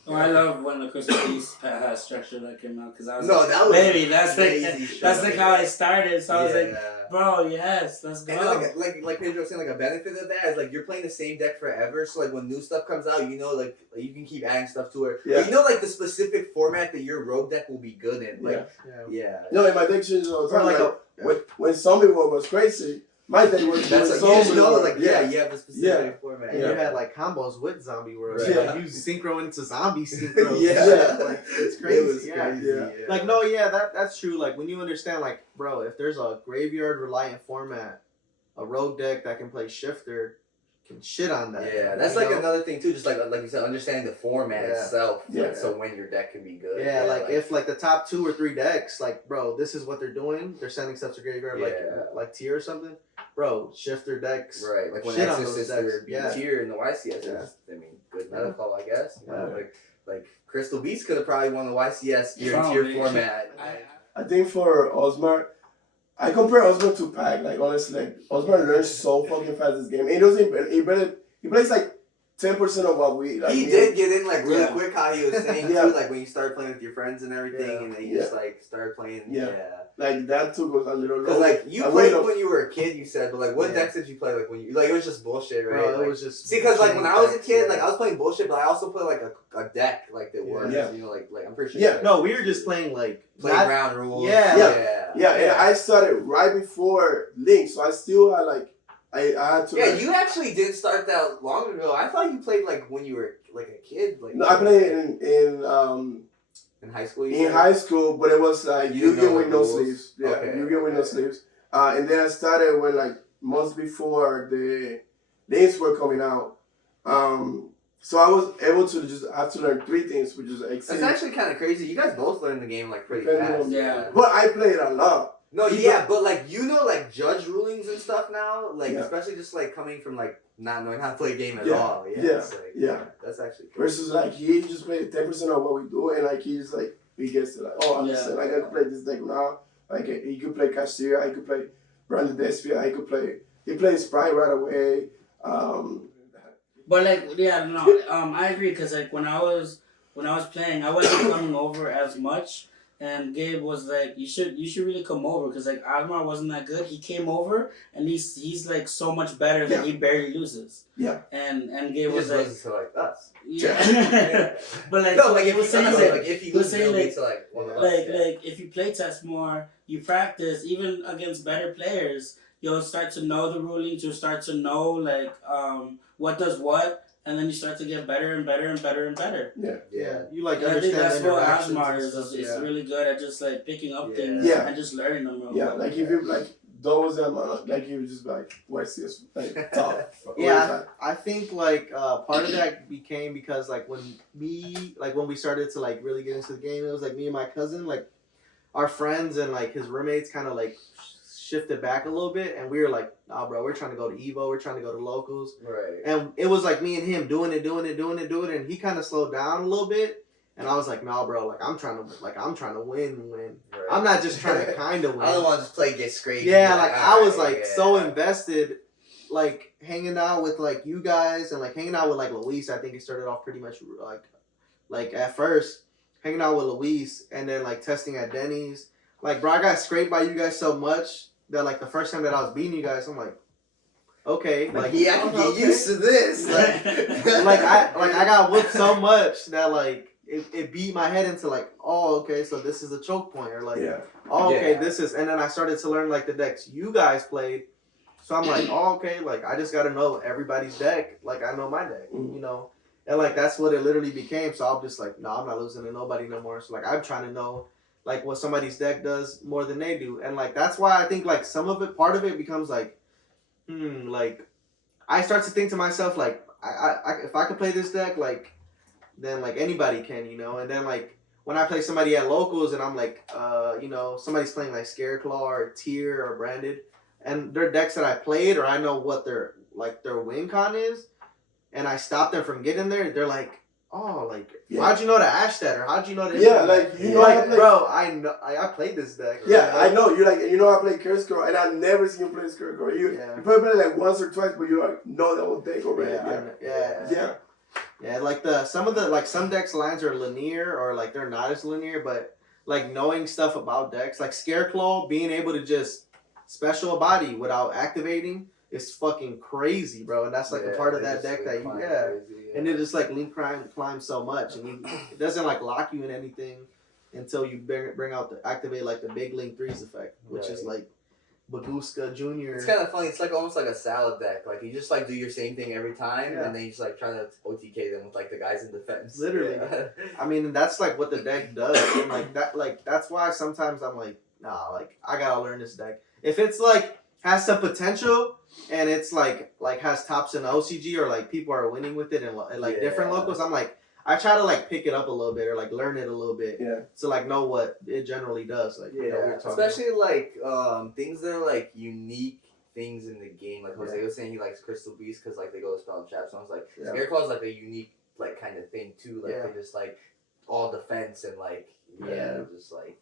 Oh, I love when the Crystal Beast has structure that came out because I was No, like, that was baby, that's crazy that's structure. how I started. So I was like, Yeah. bro, yes, let's go. And then, like Pedro was saying, like a benefit of that is like you're playing the same deck forever. So like when new stuff comes out, you know, like you can keep adding stuff to it. Yeah. But you know, like the specific format that your rogue deck will be good in. Like, yeah. No, in my deck changes all the Or time. like When Zombie War was crazy, my deck was That's like, doing you just know, Zombie like, War. yeah, you have the specific format. And Yeah. you had like combos with Zombie World. Right. Like, you synchro into zombie synchro. Yeah. Like, it's crazy. It was yeah. crazy. Yeah. Like, no, yeah, that's true. Like, when you understand, like, bro, if there's a graveyard reliant format, a rogue deck that can play shifter can shit on that. Yeah, that's you like know? another thing too. Just like you said, understanding the format Yeah. itself. Yeah. Like, so when your deck can be good. Yeah, like if like the top 2 or 3 decks, like, bro, this is what they're doing. They're sending stuff to graveyard, Yeah. like tier or something. Bro, shifter decks. right, like when shit on those Exorcist decks. or Yeah. tier in the YCS, Yeah. I mean, good meta call, I guess. You know, Yeah. like Crystal Beast could have probably won the YCS tier Probably. format. I think for Osmar, I compare Osmar to Pac. Like honestly, like Osmar learns so fucking fast this game. He doesn't. He plays like 10% of what we. Like, He me did get in like really Yeah. quick. How he was saying Yeah. too, like when you started playing with your friends and everything, Yeah. and then you Yeah. just like started playing. Yeah. Yeah. Like that took us a little Because long. like you I played went when you were a kid, you said, but like what Yeah. decks did you play? Like when you like it was just bullshit, right? Bro, Like, it was just. see, because like when I was a decks, kid, yeah. like I was playing bullshit, but I also played like a deck like that Yeah. was, Yeah. you know, like I'm pretty sure. Yeah. you No, we were just playing like. not- playground rules. Yeah. Yeah, and I started right before Link, so I still had like I had to. Yeah, like, you actually didn't start that long ago. I thought you played like when you were like a kid. Like No, I played in high school. You in said? high school, but it was like You didn't Yu-Gi-Oh know with the no rules? sleeves. Yeah, Okay, Yu-Gi-Oh with no okay. sleeves. And then I started when like months before the names were coming out. So I was able to just have to learn 3 things, which is That's exciting. actually kind of crazy. You guys both learned the game like pretty Depending fast. on- Yeah. But I played a lot. No, You yeah, got- but like you know, like judge rulings and stuff now, like Yeah. especially just like coming from like not knowing how to play a game at Yeah, all. Yeah, yeah, it's like, yeah. that's actually crazy. Versus like he just played 10% of what we do, and like he's like he gets to like, oh, understand, I gotta play this deck now. Like he could play Castillo, I could play Brandon Despia, I could play. He plays Sprite right away. But like, yeah, no, I agree because like when I was playing, I wasn't coming over as much, and Gabe was like, you should really come over because like Almar wasn't that good. He came over and he's like so much better that he barely loses. Yeah. And He Gabe was just like, loses to like us. yeah. But like, No, like if he was saying like if he he was loses, saying, he'll like- get to like one of us. like yeah. like if you play test more, you practice even against better players, you'll start to know the rulings, you'll start to know like what does what, and then you start to get better and better and better and better. Yeah. You like And I think understand that's what interactions Asmar and is stuff, is yeah. really good at just like picking up Yeah. things Yeah. and just learning them real Yeah, well. like if you like those like you just like what's this like top. Yeah, I think like part of that became because like when we started to like really get into the game, it was like me and my cousin, like our friends and like his roommates kind of like shifted back a little bit, and we were like, nah, bro, we're trying to go to Evo, we're trying to go to locals, Right. and it was like me and him doing it, and he kind of slowed down a little bit, and I was like, nah, bro, like I'm trying to win. Right. I'm not just trying to kind of win. I don't want to just play get scraped. Yeah, like I was like alright, so yeah. invested, like hanging out with like you guys and like hanging out with like Luis. I think it started off pretty much like at first hanging out with Luis and then like testing at Denny's. Like, bro, I got scraped by you guys so much that like the first time that I was beating you guys, I'm like, okay, Like, like yeah, I can get okay. used to this. like I got whooped so much that like it beat my head into like, oh, okay, so this is a choke point, or like, Yeah. oh, okay, Yeah. this is, and then I started to learn like the decks you guys played, so I'm like, oh, okay, like I just got to know everybody's deck, like I know my deck, you know, and like that's what it literally became. So I'm just like, no, I'm not losing to nobody no more. So like I'm trying to know like what somebody's deck does more than they do, and like that's why I think like some of it, part of it becomes like, like I start to think to myself like, I if I could play this deck, like then like anybody can, you know, and then like when I play somebody at locals and I'm like, you know, somebody's playing like Scareclaw or Tier or Branded, and their decks that I played, or I know what their win con is, and I stop them from getting there, they're like, oh, like how'd you know to ash that, or how'd you know to like you know like, how to play. bro, I know I played this deck. Yeah, I know. You're like, you know, I play Scarecrow, and I've never seen you play Scarecrow. You probably play like once or twice, but you like know the whole deck already. Yeah. Yeah, like some decks lines are linear or like they're not as linear, but like knowing stuff about decks, like Scareclaw, being able to just special a body without activating is fucking crazy, bro. And that's like a part of that deck that you and it just like link climb so much, and it doesn't like lock you in anything until you bring out the activate like the big link 3's effect, which is like Baguska Jr. It's kind of funny. It's like almost like a salad deck. Like you just like do your same thing every time, and then you just like try to OTK them with like the guys in defense. Literally, I mean that's like what the deck does, and like that's why sometimes I'm like, nah, like I gotta learn this deck. If it's like has some potential and it's like has tops in the OCG or like people are winning with it and like different locals, I'm like I try to like pick it up a little bit or like learn it a little bit. Yeah. To like know what it generally does. Like you know, we're talking especially like things that are like unique things in the game. Like Jose was saying, he likes Crystal Beast because like they go to spell and trap. So I was like, Scareclaw is like a unique like kind of thing too. Like they're just like all defense and like just like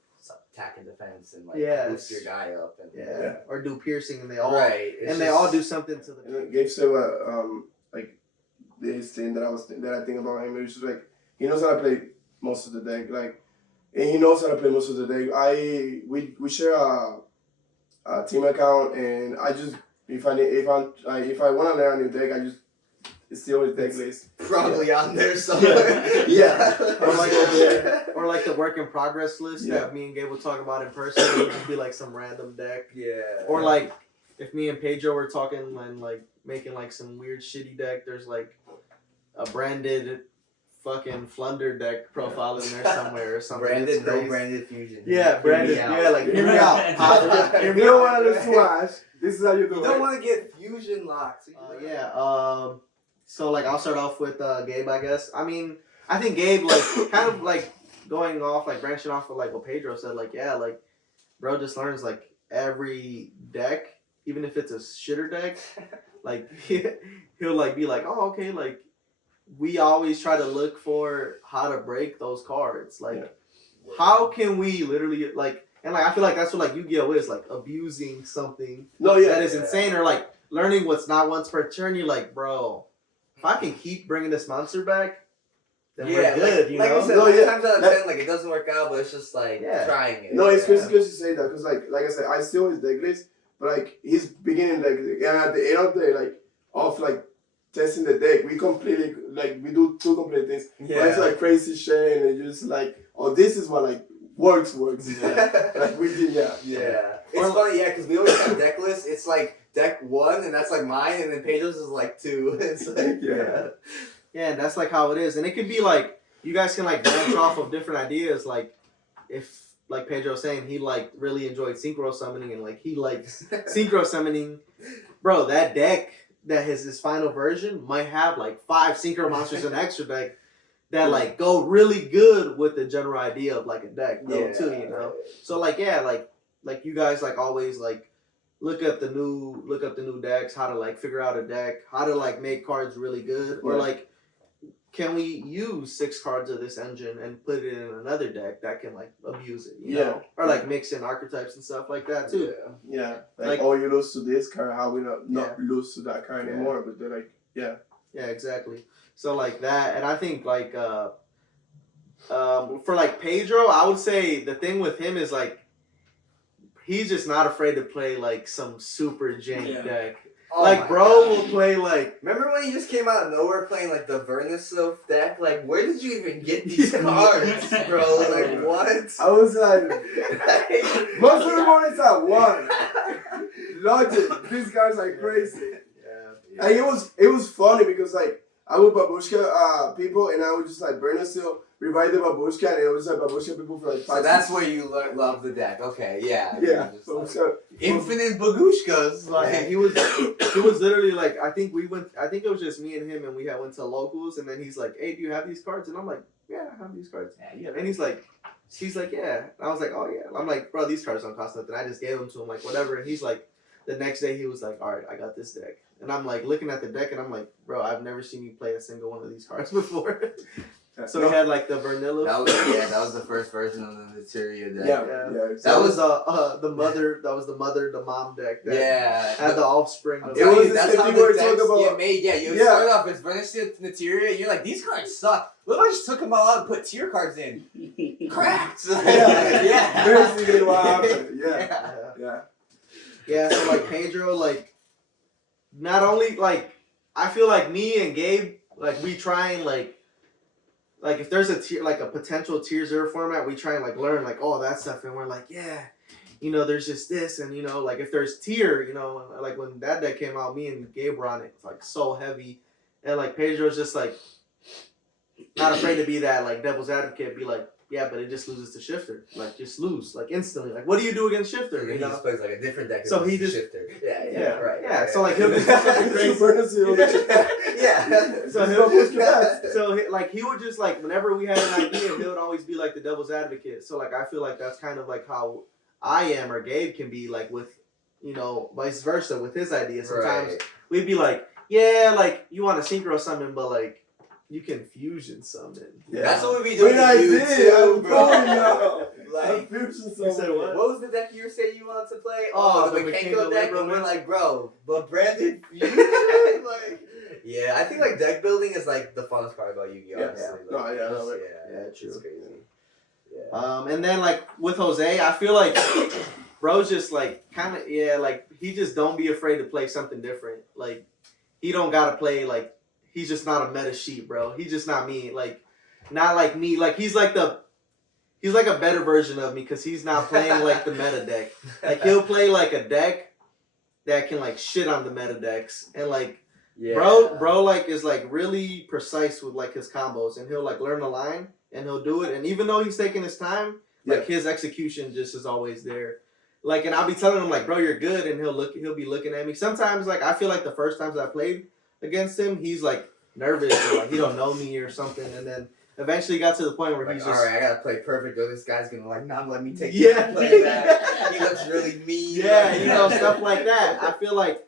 attack and defense and like boost your guy up and or do piercing and they all they all do something to the. And Gabe said like this thing that I think about him, it's just like he knows how to play most of the deck, like, and he knows how to play most of the deck. We share a team account, and I just if I want to learn a new deck, I just steal his deck list. Probably on there somewhere. Or like the work in progress list that me and Gabe will talk about in person. It would just be like some random deck. Or like if me and Pedro were talking and like making like some weird shitty deck, there's like a branded fucking Flunder deck profile in there somewhere or something. Branded, no branded fusion. Yeah, branded. Yeah, like hear me out. If you don't want to flash, this is how you do it. You don't want to get fusion locked. So like I'll start off with Gabe, I guess. I mean, I think Gabe like kind of like going off like branching off of like what Pedro said. Like like bro just learns like every deck, even if it's a shitter deck. Like he'll like be like, oh okay, like we always try to look for how to break those cards. Like how can we literally like and like I feel like that's what like Yugioh is, like abusing something that is insane, or like learning what's not once per turn. You're like, bro, if I can keep bringing this monster back, then we're good, you know? Like you said, times out of 10, like, it doesn't work out, but it's just, like, trying it. No, it's crazy because you say that, because, like I said, I steal his deck list, but, like, he's beginning, like, and at the end of the day, like, testing the deck, we completely, like, we do two complete things. Yeah. But it's, like, crazy shit, and it's just, like, oh, this is what, like, works. Yeah. Like, we did, It's funny, because we always have deck lists. It's, like, deck 1, and that's like mine, and then Pedro's is like 2. It's like and that's like how it is. And it could be like you guys can like branch off of different ideas. Like if like Pedro's saying he like really enjoyed synchro summoning and like he likes synchro summoning, bro, that deck that has his final version might have like 5 synchro monsters in extra deck that like go really good with the general idea of like a deck though too, you know. So like like you guys like always like look up the new decks, how to like figure out a deck, how to like make cards really good, or like can we use 6 cards of this engine and put it in another deck that can like abuse it, you know, or like mix in archetypes and stuff like that too. Like oh, you lose to this card, how we not lose to that card anymore, but they're like exactly. So like that, and I think like for like Pedro, I would say the thing with him is like he's just not afraid to play like some super jank deck. Oh like bro will play like. Remember when he just came out of nowhere playing like the Vernisov deck? Like where did you even get these cards, bro? Like what? I was like, most of the mornings I won. Logic, these guys are crazy. And it was funny because like I would babushka people and I would just like Vernisov. Revive the babushka, and it was like babushka people for like 5 So that's where you love the deck. Okay, yeah. So infinite babushkas. Like he was literally like I think it was just me and him, and we went to locals, and then he's like, "Hey, do you have these cards?" And I'm like, "Yeah, I have these cards." And he's like, "Yeah." And I was like, "Oh yeah." I'm like, "Bro, these cards don't cost nothing." I just gave them to him, like whatever. And he's like, the next day he was like, "All right, I got this deck." And I'm like looking at the deck, and I'm like, "Bro, I've never seen you play a single one of these cards before." So he had like the vanilla. That was the first version of the Materia deck. Yeah. That was the mother. That was the mom deck. That had the offspring. It was the that's same how thing the we decks talk about. get made. Yeah, you start off with Venice Materia. You're like, these cards suck. What if I just took them all out and put tier cards in? Cracked. Yeah. Basically what happened. Yeah. So like Pedro, like not only like I feel like me and Gabe, like we try and like if there's a tier like a potential tier 0 format, we try and like learn like all that stuff, and we're like, yeah, you know, there's just this, and you know, like if there's tier, you know, like when that deck came out, me and Gabe were on it, it's like so heavy, and like Pedro's just like not afraid to be that like devil's advocate, be like, yeah, but it just loses to Shifter, like just lose like instantly, like what do you do against Shifter? He just plays like a different deck. So he just Shifter. Yeah. So like he'll just do something crazy. So he would just like whenever we had an idea, he would always be like the devil's advocate. So like I feel like that's kind of like how I am or Gabe can be like with, you know, vice versa with his ideas. Sometimes we'd be like, yeah, like you want to synchro summon, but like you can fusion summon. Yeah. That's what we be doing. Like, what was the deck you were saying you wanted to play? The Mechanical deck, and we're like, bro, but Brandon, like, yeah, I think like deck building is like the funnest part about Yu-Gi-Oh. Honestly. True. It's crazy. Yeah. And then like with Jose, I feel like bro's just like kind of like he just don't be afraid to play something different. Like he don't gotta play like he's just not a meta sheet, bro. He's just not me. Like not like me. Like he's like a better version of me because he's not playing like the meta deck. Like he'll play like a deck that can like shit on the meta decks, and like bro like is like really precise with like his combos, and he'll like learn the line and he'll do it. And even though he's taking his time, like his execution just is always there. Like, and I'll be telling him like, bro, you're good, and he'll be looking at me. Sometimes like I feel like the first times I played against him, he's like nervous or like he don't know me or something, and then eventually got to the point where like, he's just all right, I gotta play perfect, or this guy's gonna like not let me take play that. He looks really mean. Yeah, you know, stuff like that. I feel like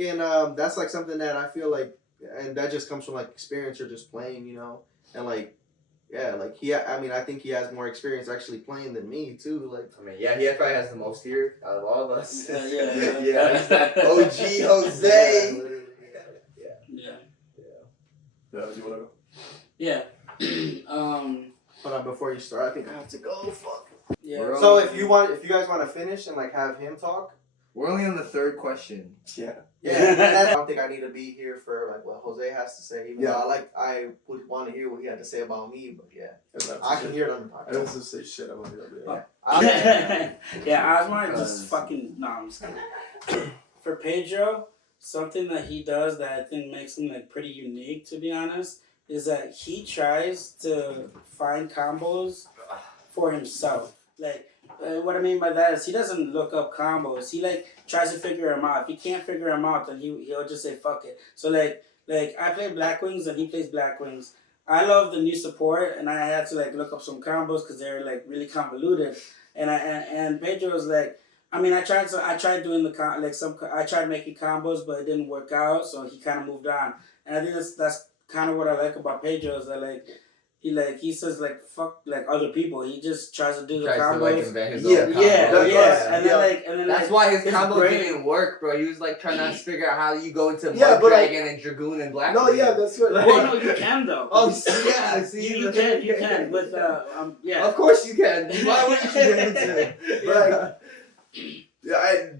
in that's like something that I feel like, and that just comes from like experience or just playing, you know, and like like I think he has more experience actually playing than me too. Like he probably has the most here out of all of us. Yeah. He's that OG Jose. Yeah. Do you wanna go? Yeah. Hold on, before you start, I think I have to go. Fuck. Yeah. So if you guys want to finish and like have him talk. We're only on the third question. Yeah. I don't think I need to be here for like what Jose has to say. Even though I would want to hear what he had to say about me, but I can hear it on the podcast. I don't have to say shit about it. I was wanting to just fucking I'm just kidding. For Pedro, something that he does that I think makes him like pretty unique, to be honest, is that he tries to find combos for himself. Like, what I mean by that is he doesn't look up combos. He like tries to figure them out. If he can't figure them out, then he'll just say fuck it. So like I play Black Wings and he plays Black Wings. I love the new support, and I had to like look up some combos because they're like really convoluted. And Pedro's like, I mean, I tried doing I tried making combos, but it didn't work out. So he kind of moved on, and I think that's kind of what I like about Pedro is that like he says like fuck like other people. He just tries to do the combos. Invent his own combos. And then that's why his combo didn't work, bro. He was like trying to figure out how you go into Mud Dragon and Dragoon and Black. That's right. No, you can though. See, you can with Of course you can. Why wouldn't you be able to?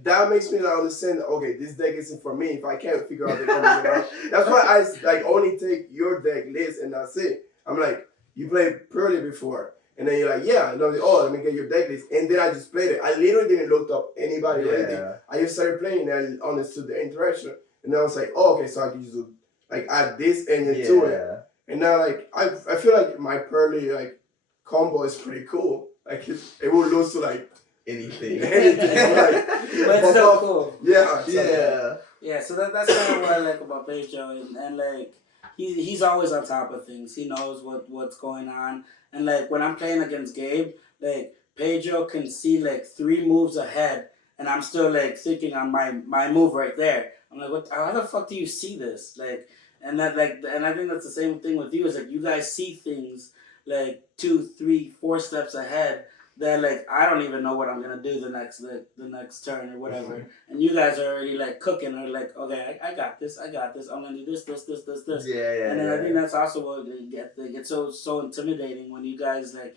That makes me understand. Okay, this deck isn't for me if I can't figure out the combos. That's why I like only take your deck list and that's it. I'm like, you played Pearly before, and then you're like, let me get your deck list, and then I just played it. I literally didn't look up anybody or anything. I just started playing and I understood the interaction, and then I was like, okay, so I can just like add this engine to it, and now like I feel like my Pearly like combo is pretty cool. Like it will lose to like anything. But it's so cool. Yeah. So that's kind of what I like about Pedro, and like. He's always on top of things. He knows what's going on. And like when I'm playing against Gabe, like Pedro can see like 3 moves ahead, and I'm still like thinking on my move right there. I'm like, how the fuck do you see this? Like, And that and I think that's the same thing with you. Is like you guys see things like 2, 3, 4 steps ahead. That like I don't even know what I'm gonna do the next turn or whatever, and you guys are already like cooking or like okay I got this I'm gonna do this. Yeah. And then I think that's also what gets so intimidating when you guys like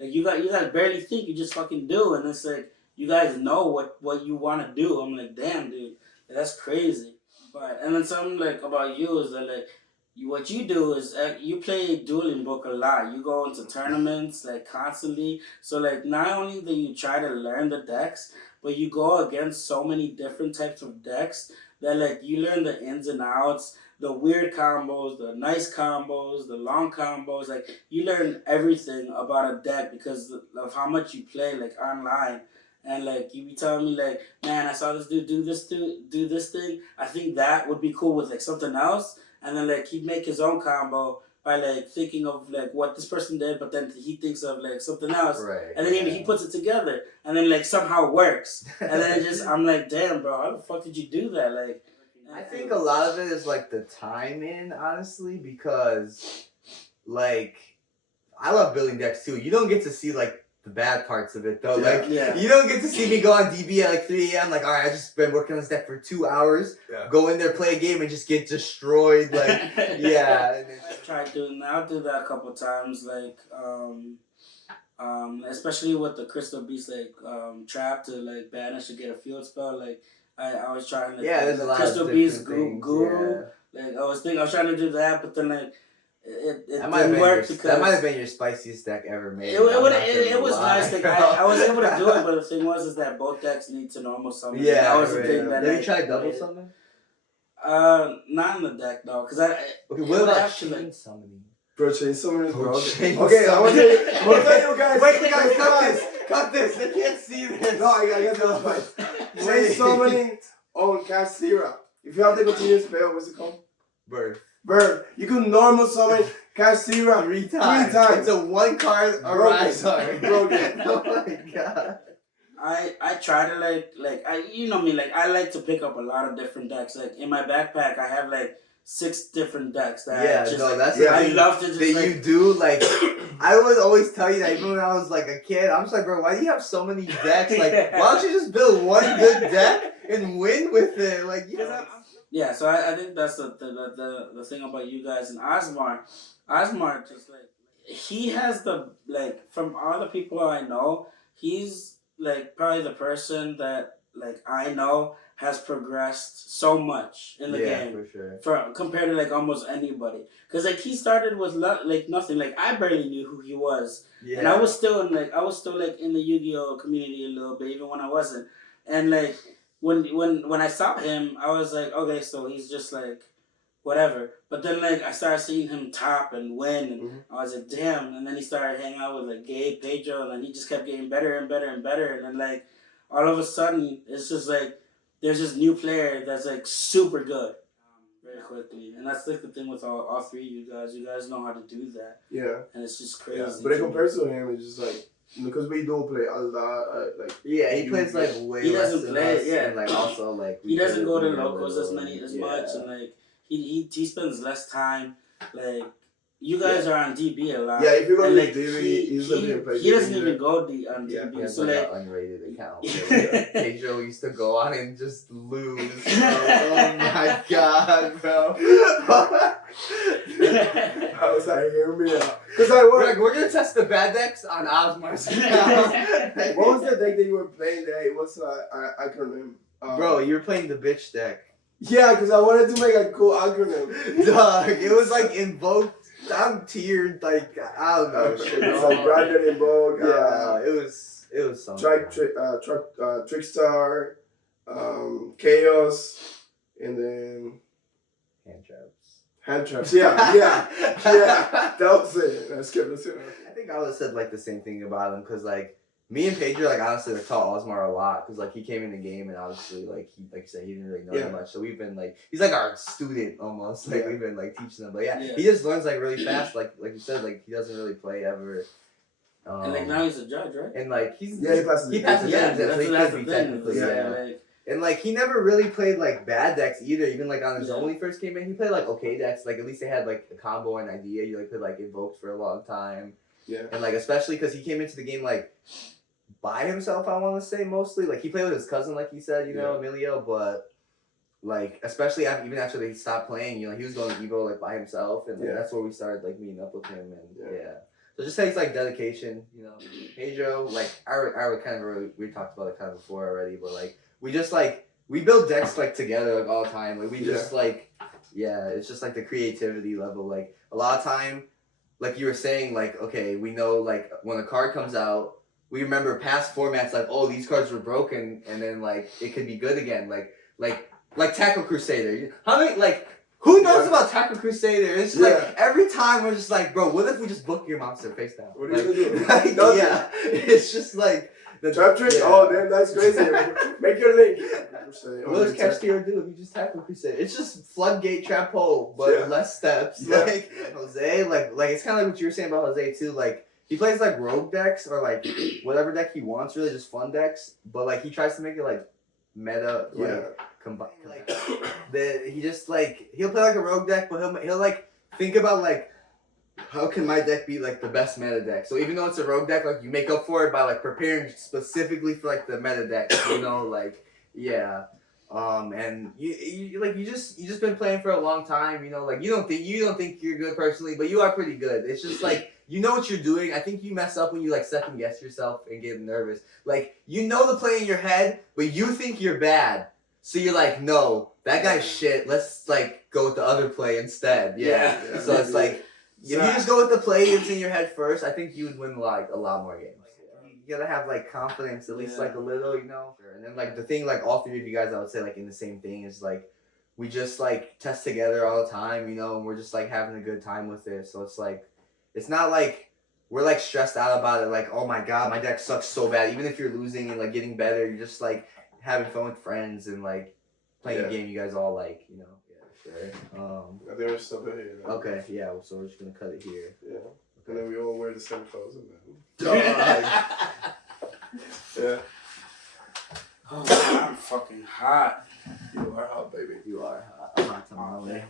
you guys barely think, you just fucking do, and it's like you guys know what you want to do. I'm like damn dude, that's crazy. But and then something like about you is that like. What you do is you play Dueling Book a lot. You go into tournaments like constantly. So like not only do you try to learn the decks, but you go against so many different types of decks that like you learn the ins and outs, the weird combos, the nice combos, the long combos. Like you learn everything about a deck because of how much you play like online. And like you be telling me like, man, I saw this dude do this thing. I think that would be cool with like something else. And then like he'd make his own combo by like thinking of like what this person did, but then he thinks of like something else, right? And then he puts it together, and then like somehow it works, and then it just I'm like, damn, bro, how the fuck did you do that? Like, I think a lot of it is like the timing, honestly, because like I love building decks too. You don't get to see like the bad parts of it though. Like you don't get to see me go on DB at like 3 a.m. Like, all right, I just been working on this deck for 2 hours. Yeah. Go in there, play a game, and just get destroyed. Like, yeah. I've tried doing that. I'll do that a couple times. Like, especially with the Crystal Beast like trap to like banish to get a field spell. Like, I was trying to there's a lot Crystal of Beast Guru. Yeah. Like I was trying to do that, but then like. It didn't work because that might have been your spiciest deck ever made. It was nice. Like I was able to do it, but the thing is that both decks need to normal summon. Yeah, that was the thing. That have you tried double summon? Not in the deck though, because okay. What about chain summoning? Bro, chain summoning is broken. Okay, I want to tell you guys. Wait, guys, cut this. They can't see this. No, I got this right. Chain summoning on Castira. If you have the continuous spell, what's it called? Bird. You can normal summon Castira 3 times. It's a 1 card arise. Broken. Oh my god. I try to like I you know me, like I like to pick up a lot of different decks. Like in my backpack I have like 6 different decks that I love to just that you do like I would always tell you that even when I was like a kid, I'm just like, bro, why do you have so many decks? Like why don't you just build one good deck and win with it? Like you know. Yeah, so I think that's the thing about you guys and Osmar. Osmar just like he has the like from all the people I know, he's like probably the person that like I know has progressed so much in the game for sure. Compared to like almost anybody. Cause like he started with like nothing. Like I barely knew who he was, and I was still in the Yu-Gi-Oh community a little bit, even when I wasn't, and like. When I saw him, I was like, okay, so he's just like, whatever. But then like I started seeing him top and win, and I was like, damn. And then he started hanging out with like Gabe, Pedro, and then he just kept getting better and better and better. And then like all of a sudden, it's just like there's this new player that's like super good, very quickly. And that's like the thing with all 3 of you guys. You guys know how to do that. Yeah. And it's just crazy. Yeah. But in comparison to him, it's just like. Because we don't play a lot, like he plays like way he less doesn't than play, us, yeah. And like also like he doesn't go to locals as much, and like he spends less time. Like you guys are on DB a lot. Yeah, if you go to like, DB, he doesn't even go on DB. He has so like an unrated account. Pedro used to go on and just lose. Oh my god, bro. I was like, hear me out. Because we're gonna test the bad decks on Osmar's account. What was the deck that you were playing there? It was acronym. Bro, you were playing the bitch deck. Yeah, because I wanted to make a cool acronym. Dog, it was like invoked. I'm tiered, like I don't know. It's like branded invoke. Yeah, it was something. Trickstar, Chaos, and then hand traps. Yeah. That was it. Let's skip this. I think I would have said like the same thing about him because like me and Pedro like honestly like taught Osmar a lot because like he came in the game and obviously like he like you said he didn't really know that much, so we've been like he's like our student almost, like we've been like teaching him, but he just learns like really fast, like you said, like he doesn't really play ever. And like now he's a judge, right? And like he passes that's the thing. technically, Like And like he never really played like bad decks either. Even like on his own when he first came in, he played like okay decks. Like at least they had like a combo and idea. You like could like invoke for a long time. Yeah. And like especially because he came into the game like by himself. I want to say mostly like he played with his cousin, like he said, you know, Emilio. But like especially even after he stopped playing, you know, he was going to Evo like by himself, and like, that's where we started like meeting up with him. And so just takes like dedication, you know. Hey Joe, like I would kind of we talked about it kind of before already, but like. We just like we build decks like together like all the time. Like we just like it's just like the creativity level. Like a lot of time, like you were saying, like okay, we know like when a card comes out, we remember past formats like oh these cards were broken and then like it could be good again. Like Tackle Crusader. How many like who knows about Tackle Crusader? It's just like every time we're just like bro, what if we just book your monster face down? What are you gonna do? Like, it's just like. The trap trick? Oh, damn, that's crazy. Make your link. What does Castillo do if you just tackle Crusader? It's just floodgate trap hole, but less steps. Yeah. Like Jose, like it's kind of like what you were saying about Jose too. Like he plays like rogue decks or like whatever deck he wants, really just fun decks. But like he tries to make it like meta, like combine. Like he just like he'll play like a rogue deck, but he'll like think about like. How can my deck be like the best meta deck? So even though it's a rogue deck, like you make up for it by like preparing specifically for like the meta deck, you know, like and you just been playing for a long time, you know, like you don't think you're good personally, but you are pretty good. It's just like you know what you're doing. I think you mess up when you like second guess yourself and get nervous. Like you know the play in your head, but you think you're bad, so you're like, no, that guy's shit. Let's like go with the other play instead. So it's like. If you just go with the play that's in your head first, I think you would win like a lot more games. You gotta have like confidence, at least like a little, you know. And then like the thing, like all three of you guys, I would say like in the same thing is like we just like test together all the time, you know, and we're just like having a good time with it. So it's like it's not like we're like stressed out about it. Like oh my god, my deck sucks so bad. Even if you're losing and like getting better, you're just like having fun with friends and like playing a game you guys all like, you know. I think we're stop it here. Right? Okay, so we're just gonna cut it here. Yeah. And then we all wear the same clothes and then. Oh, I'm fucking hot. You are hot, baby. You are hot. I'm hot.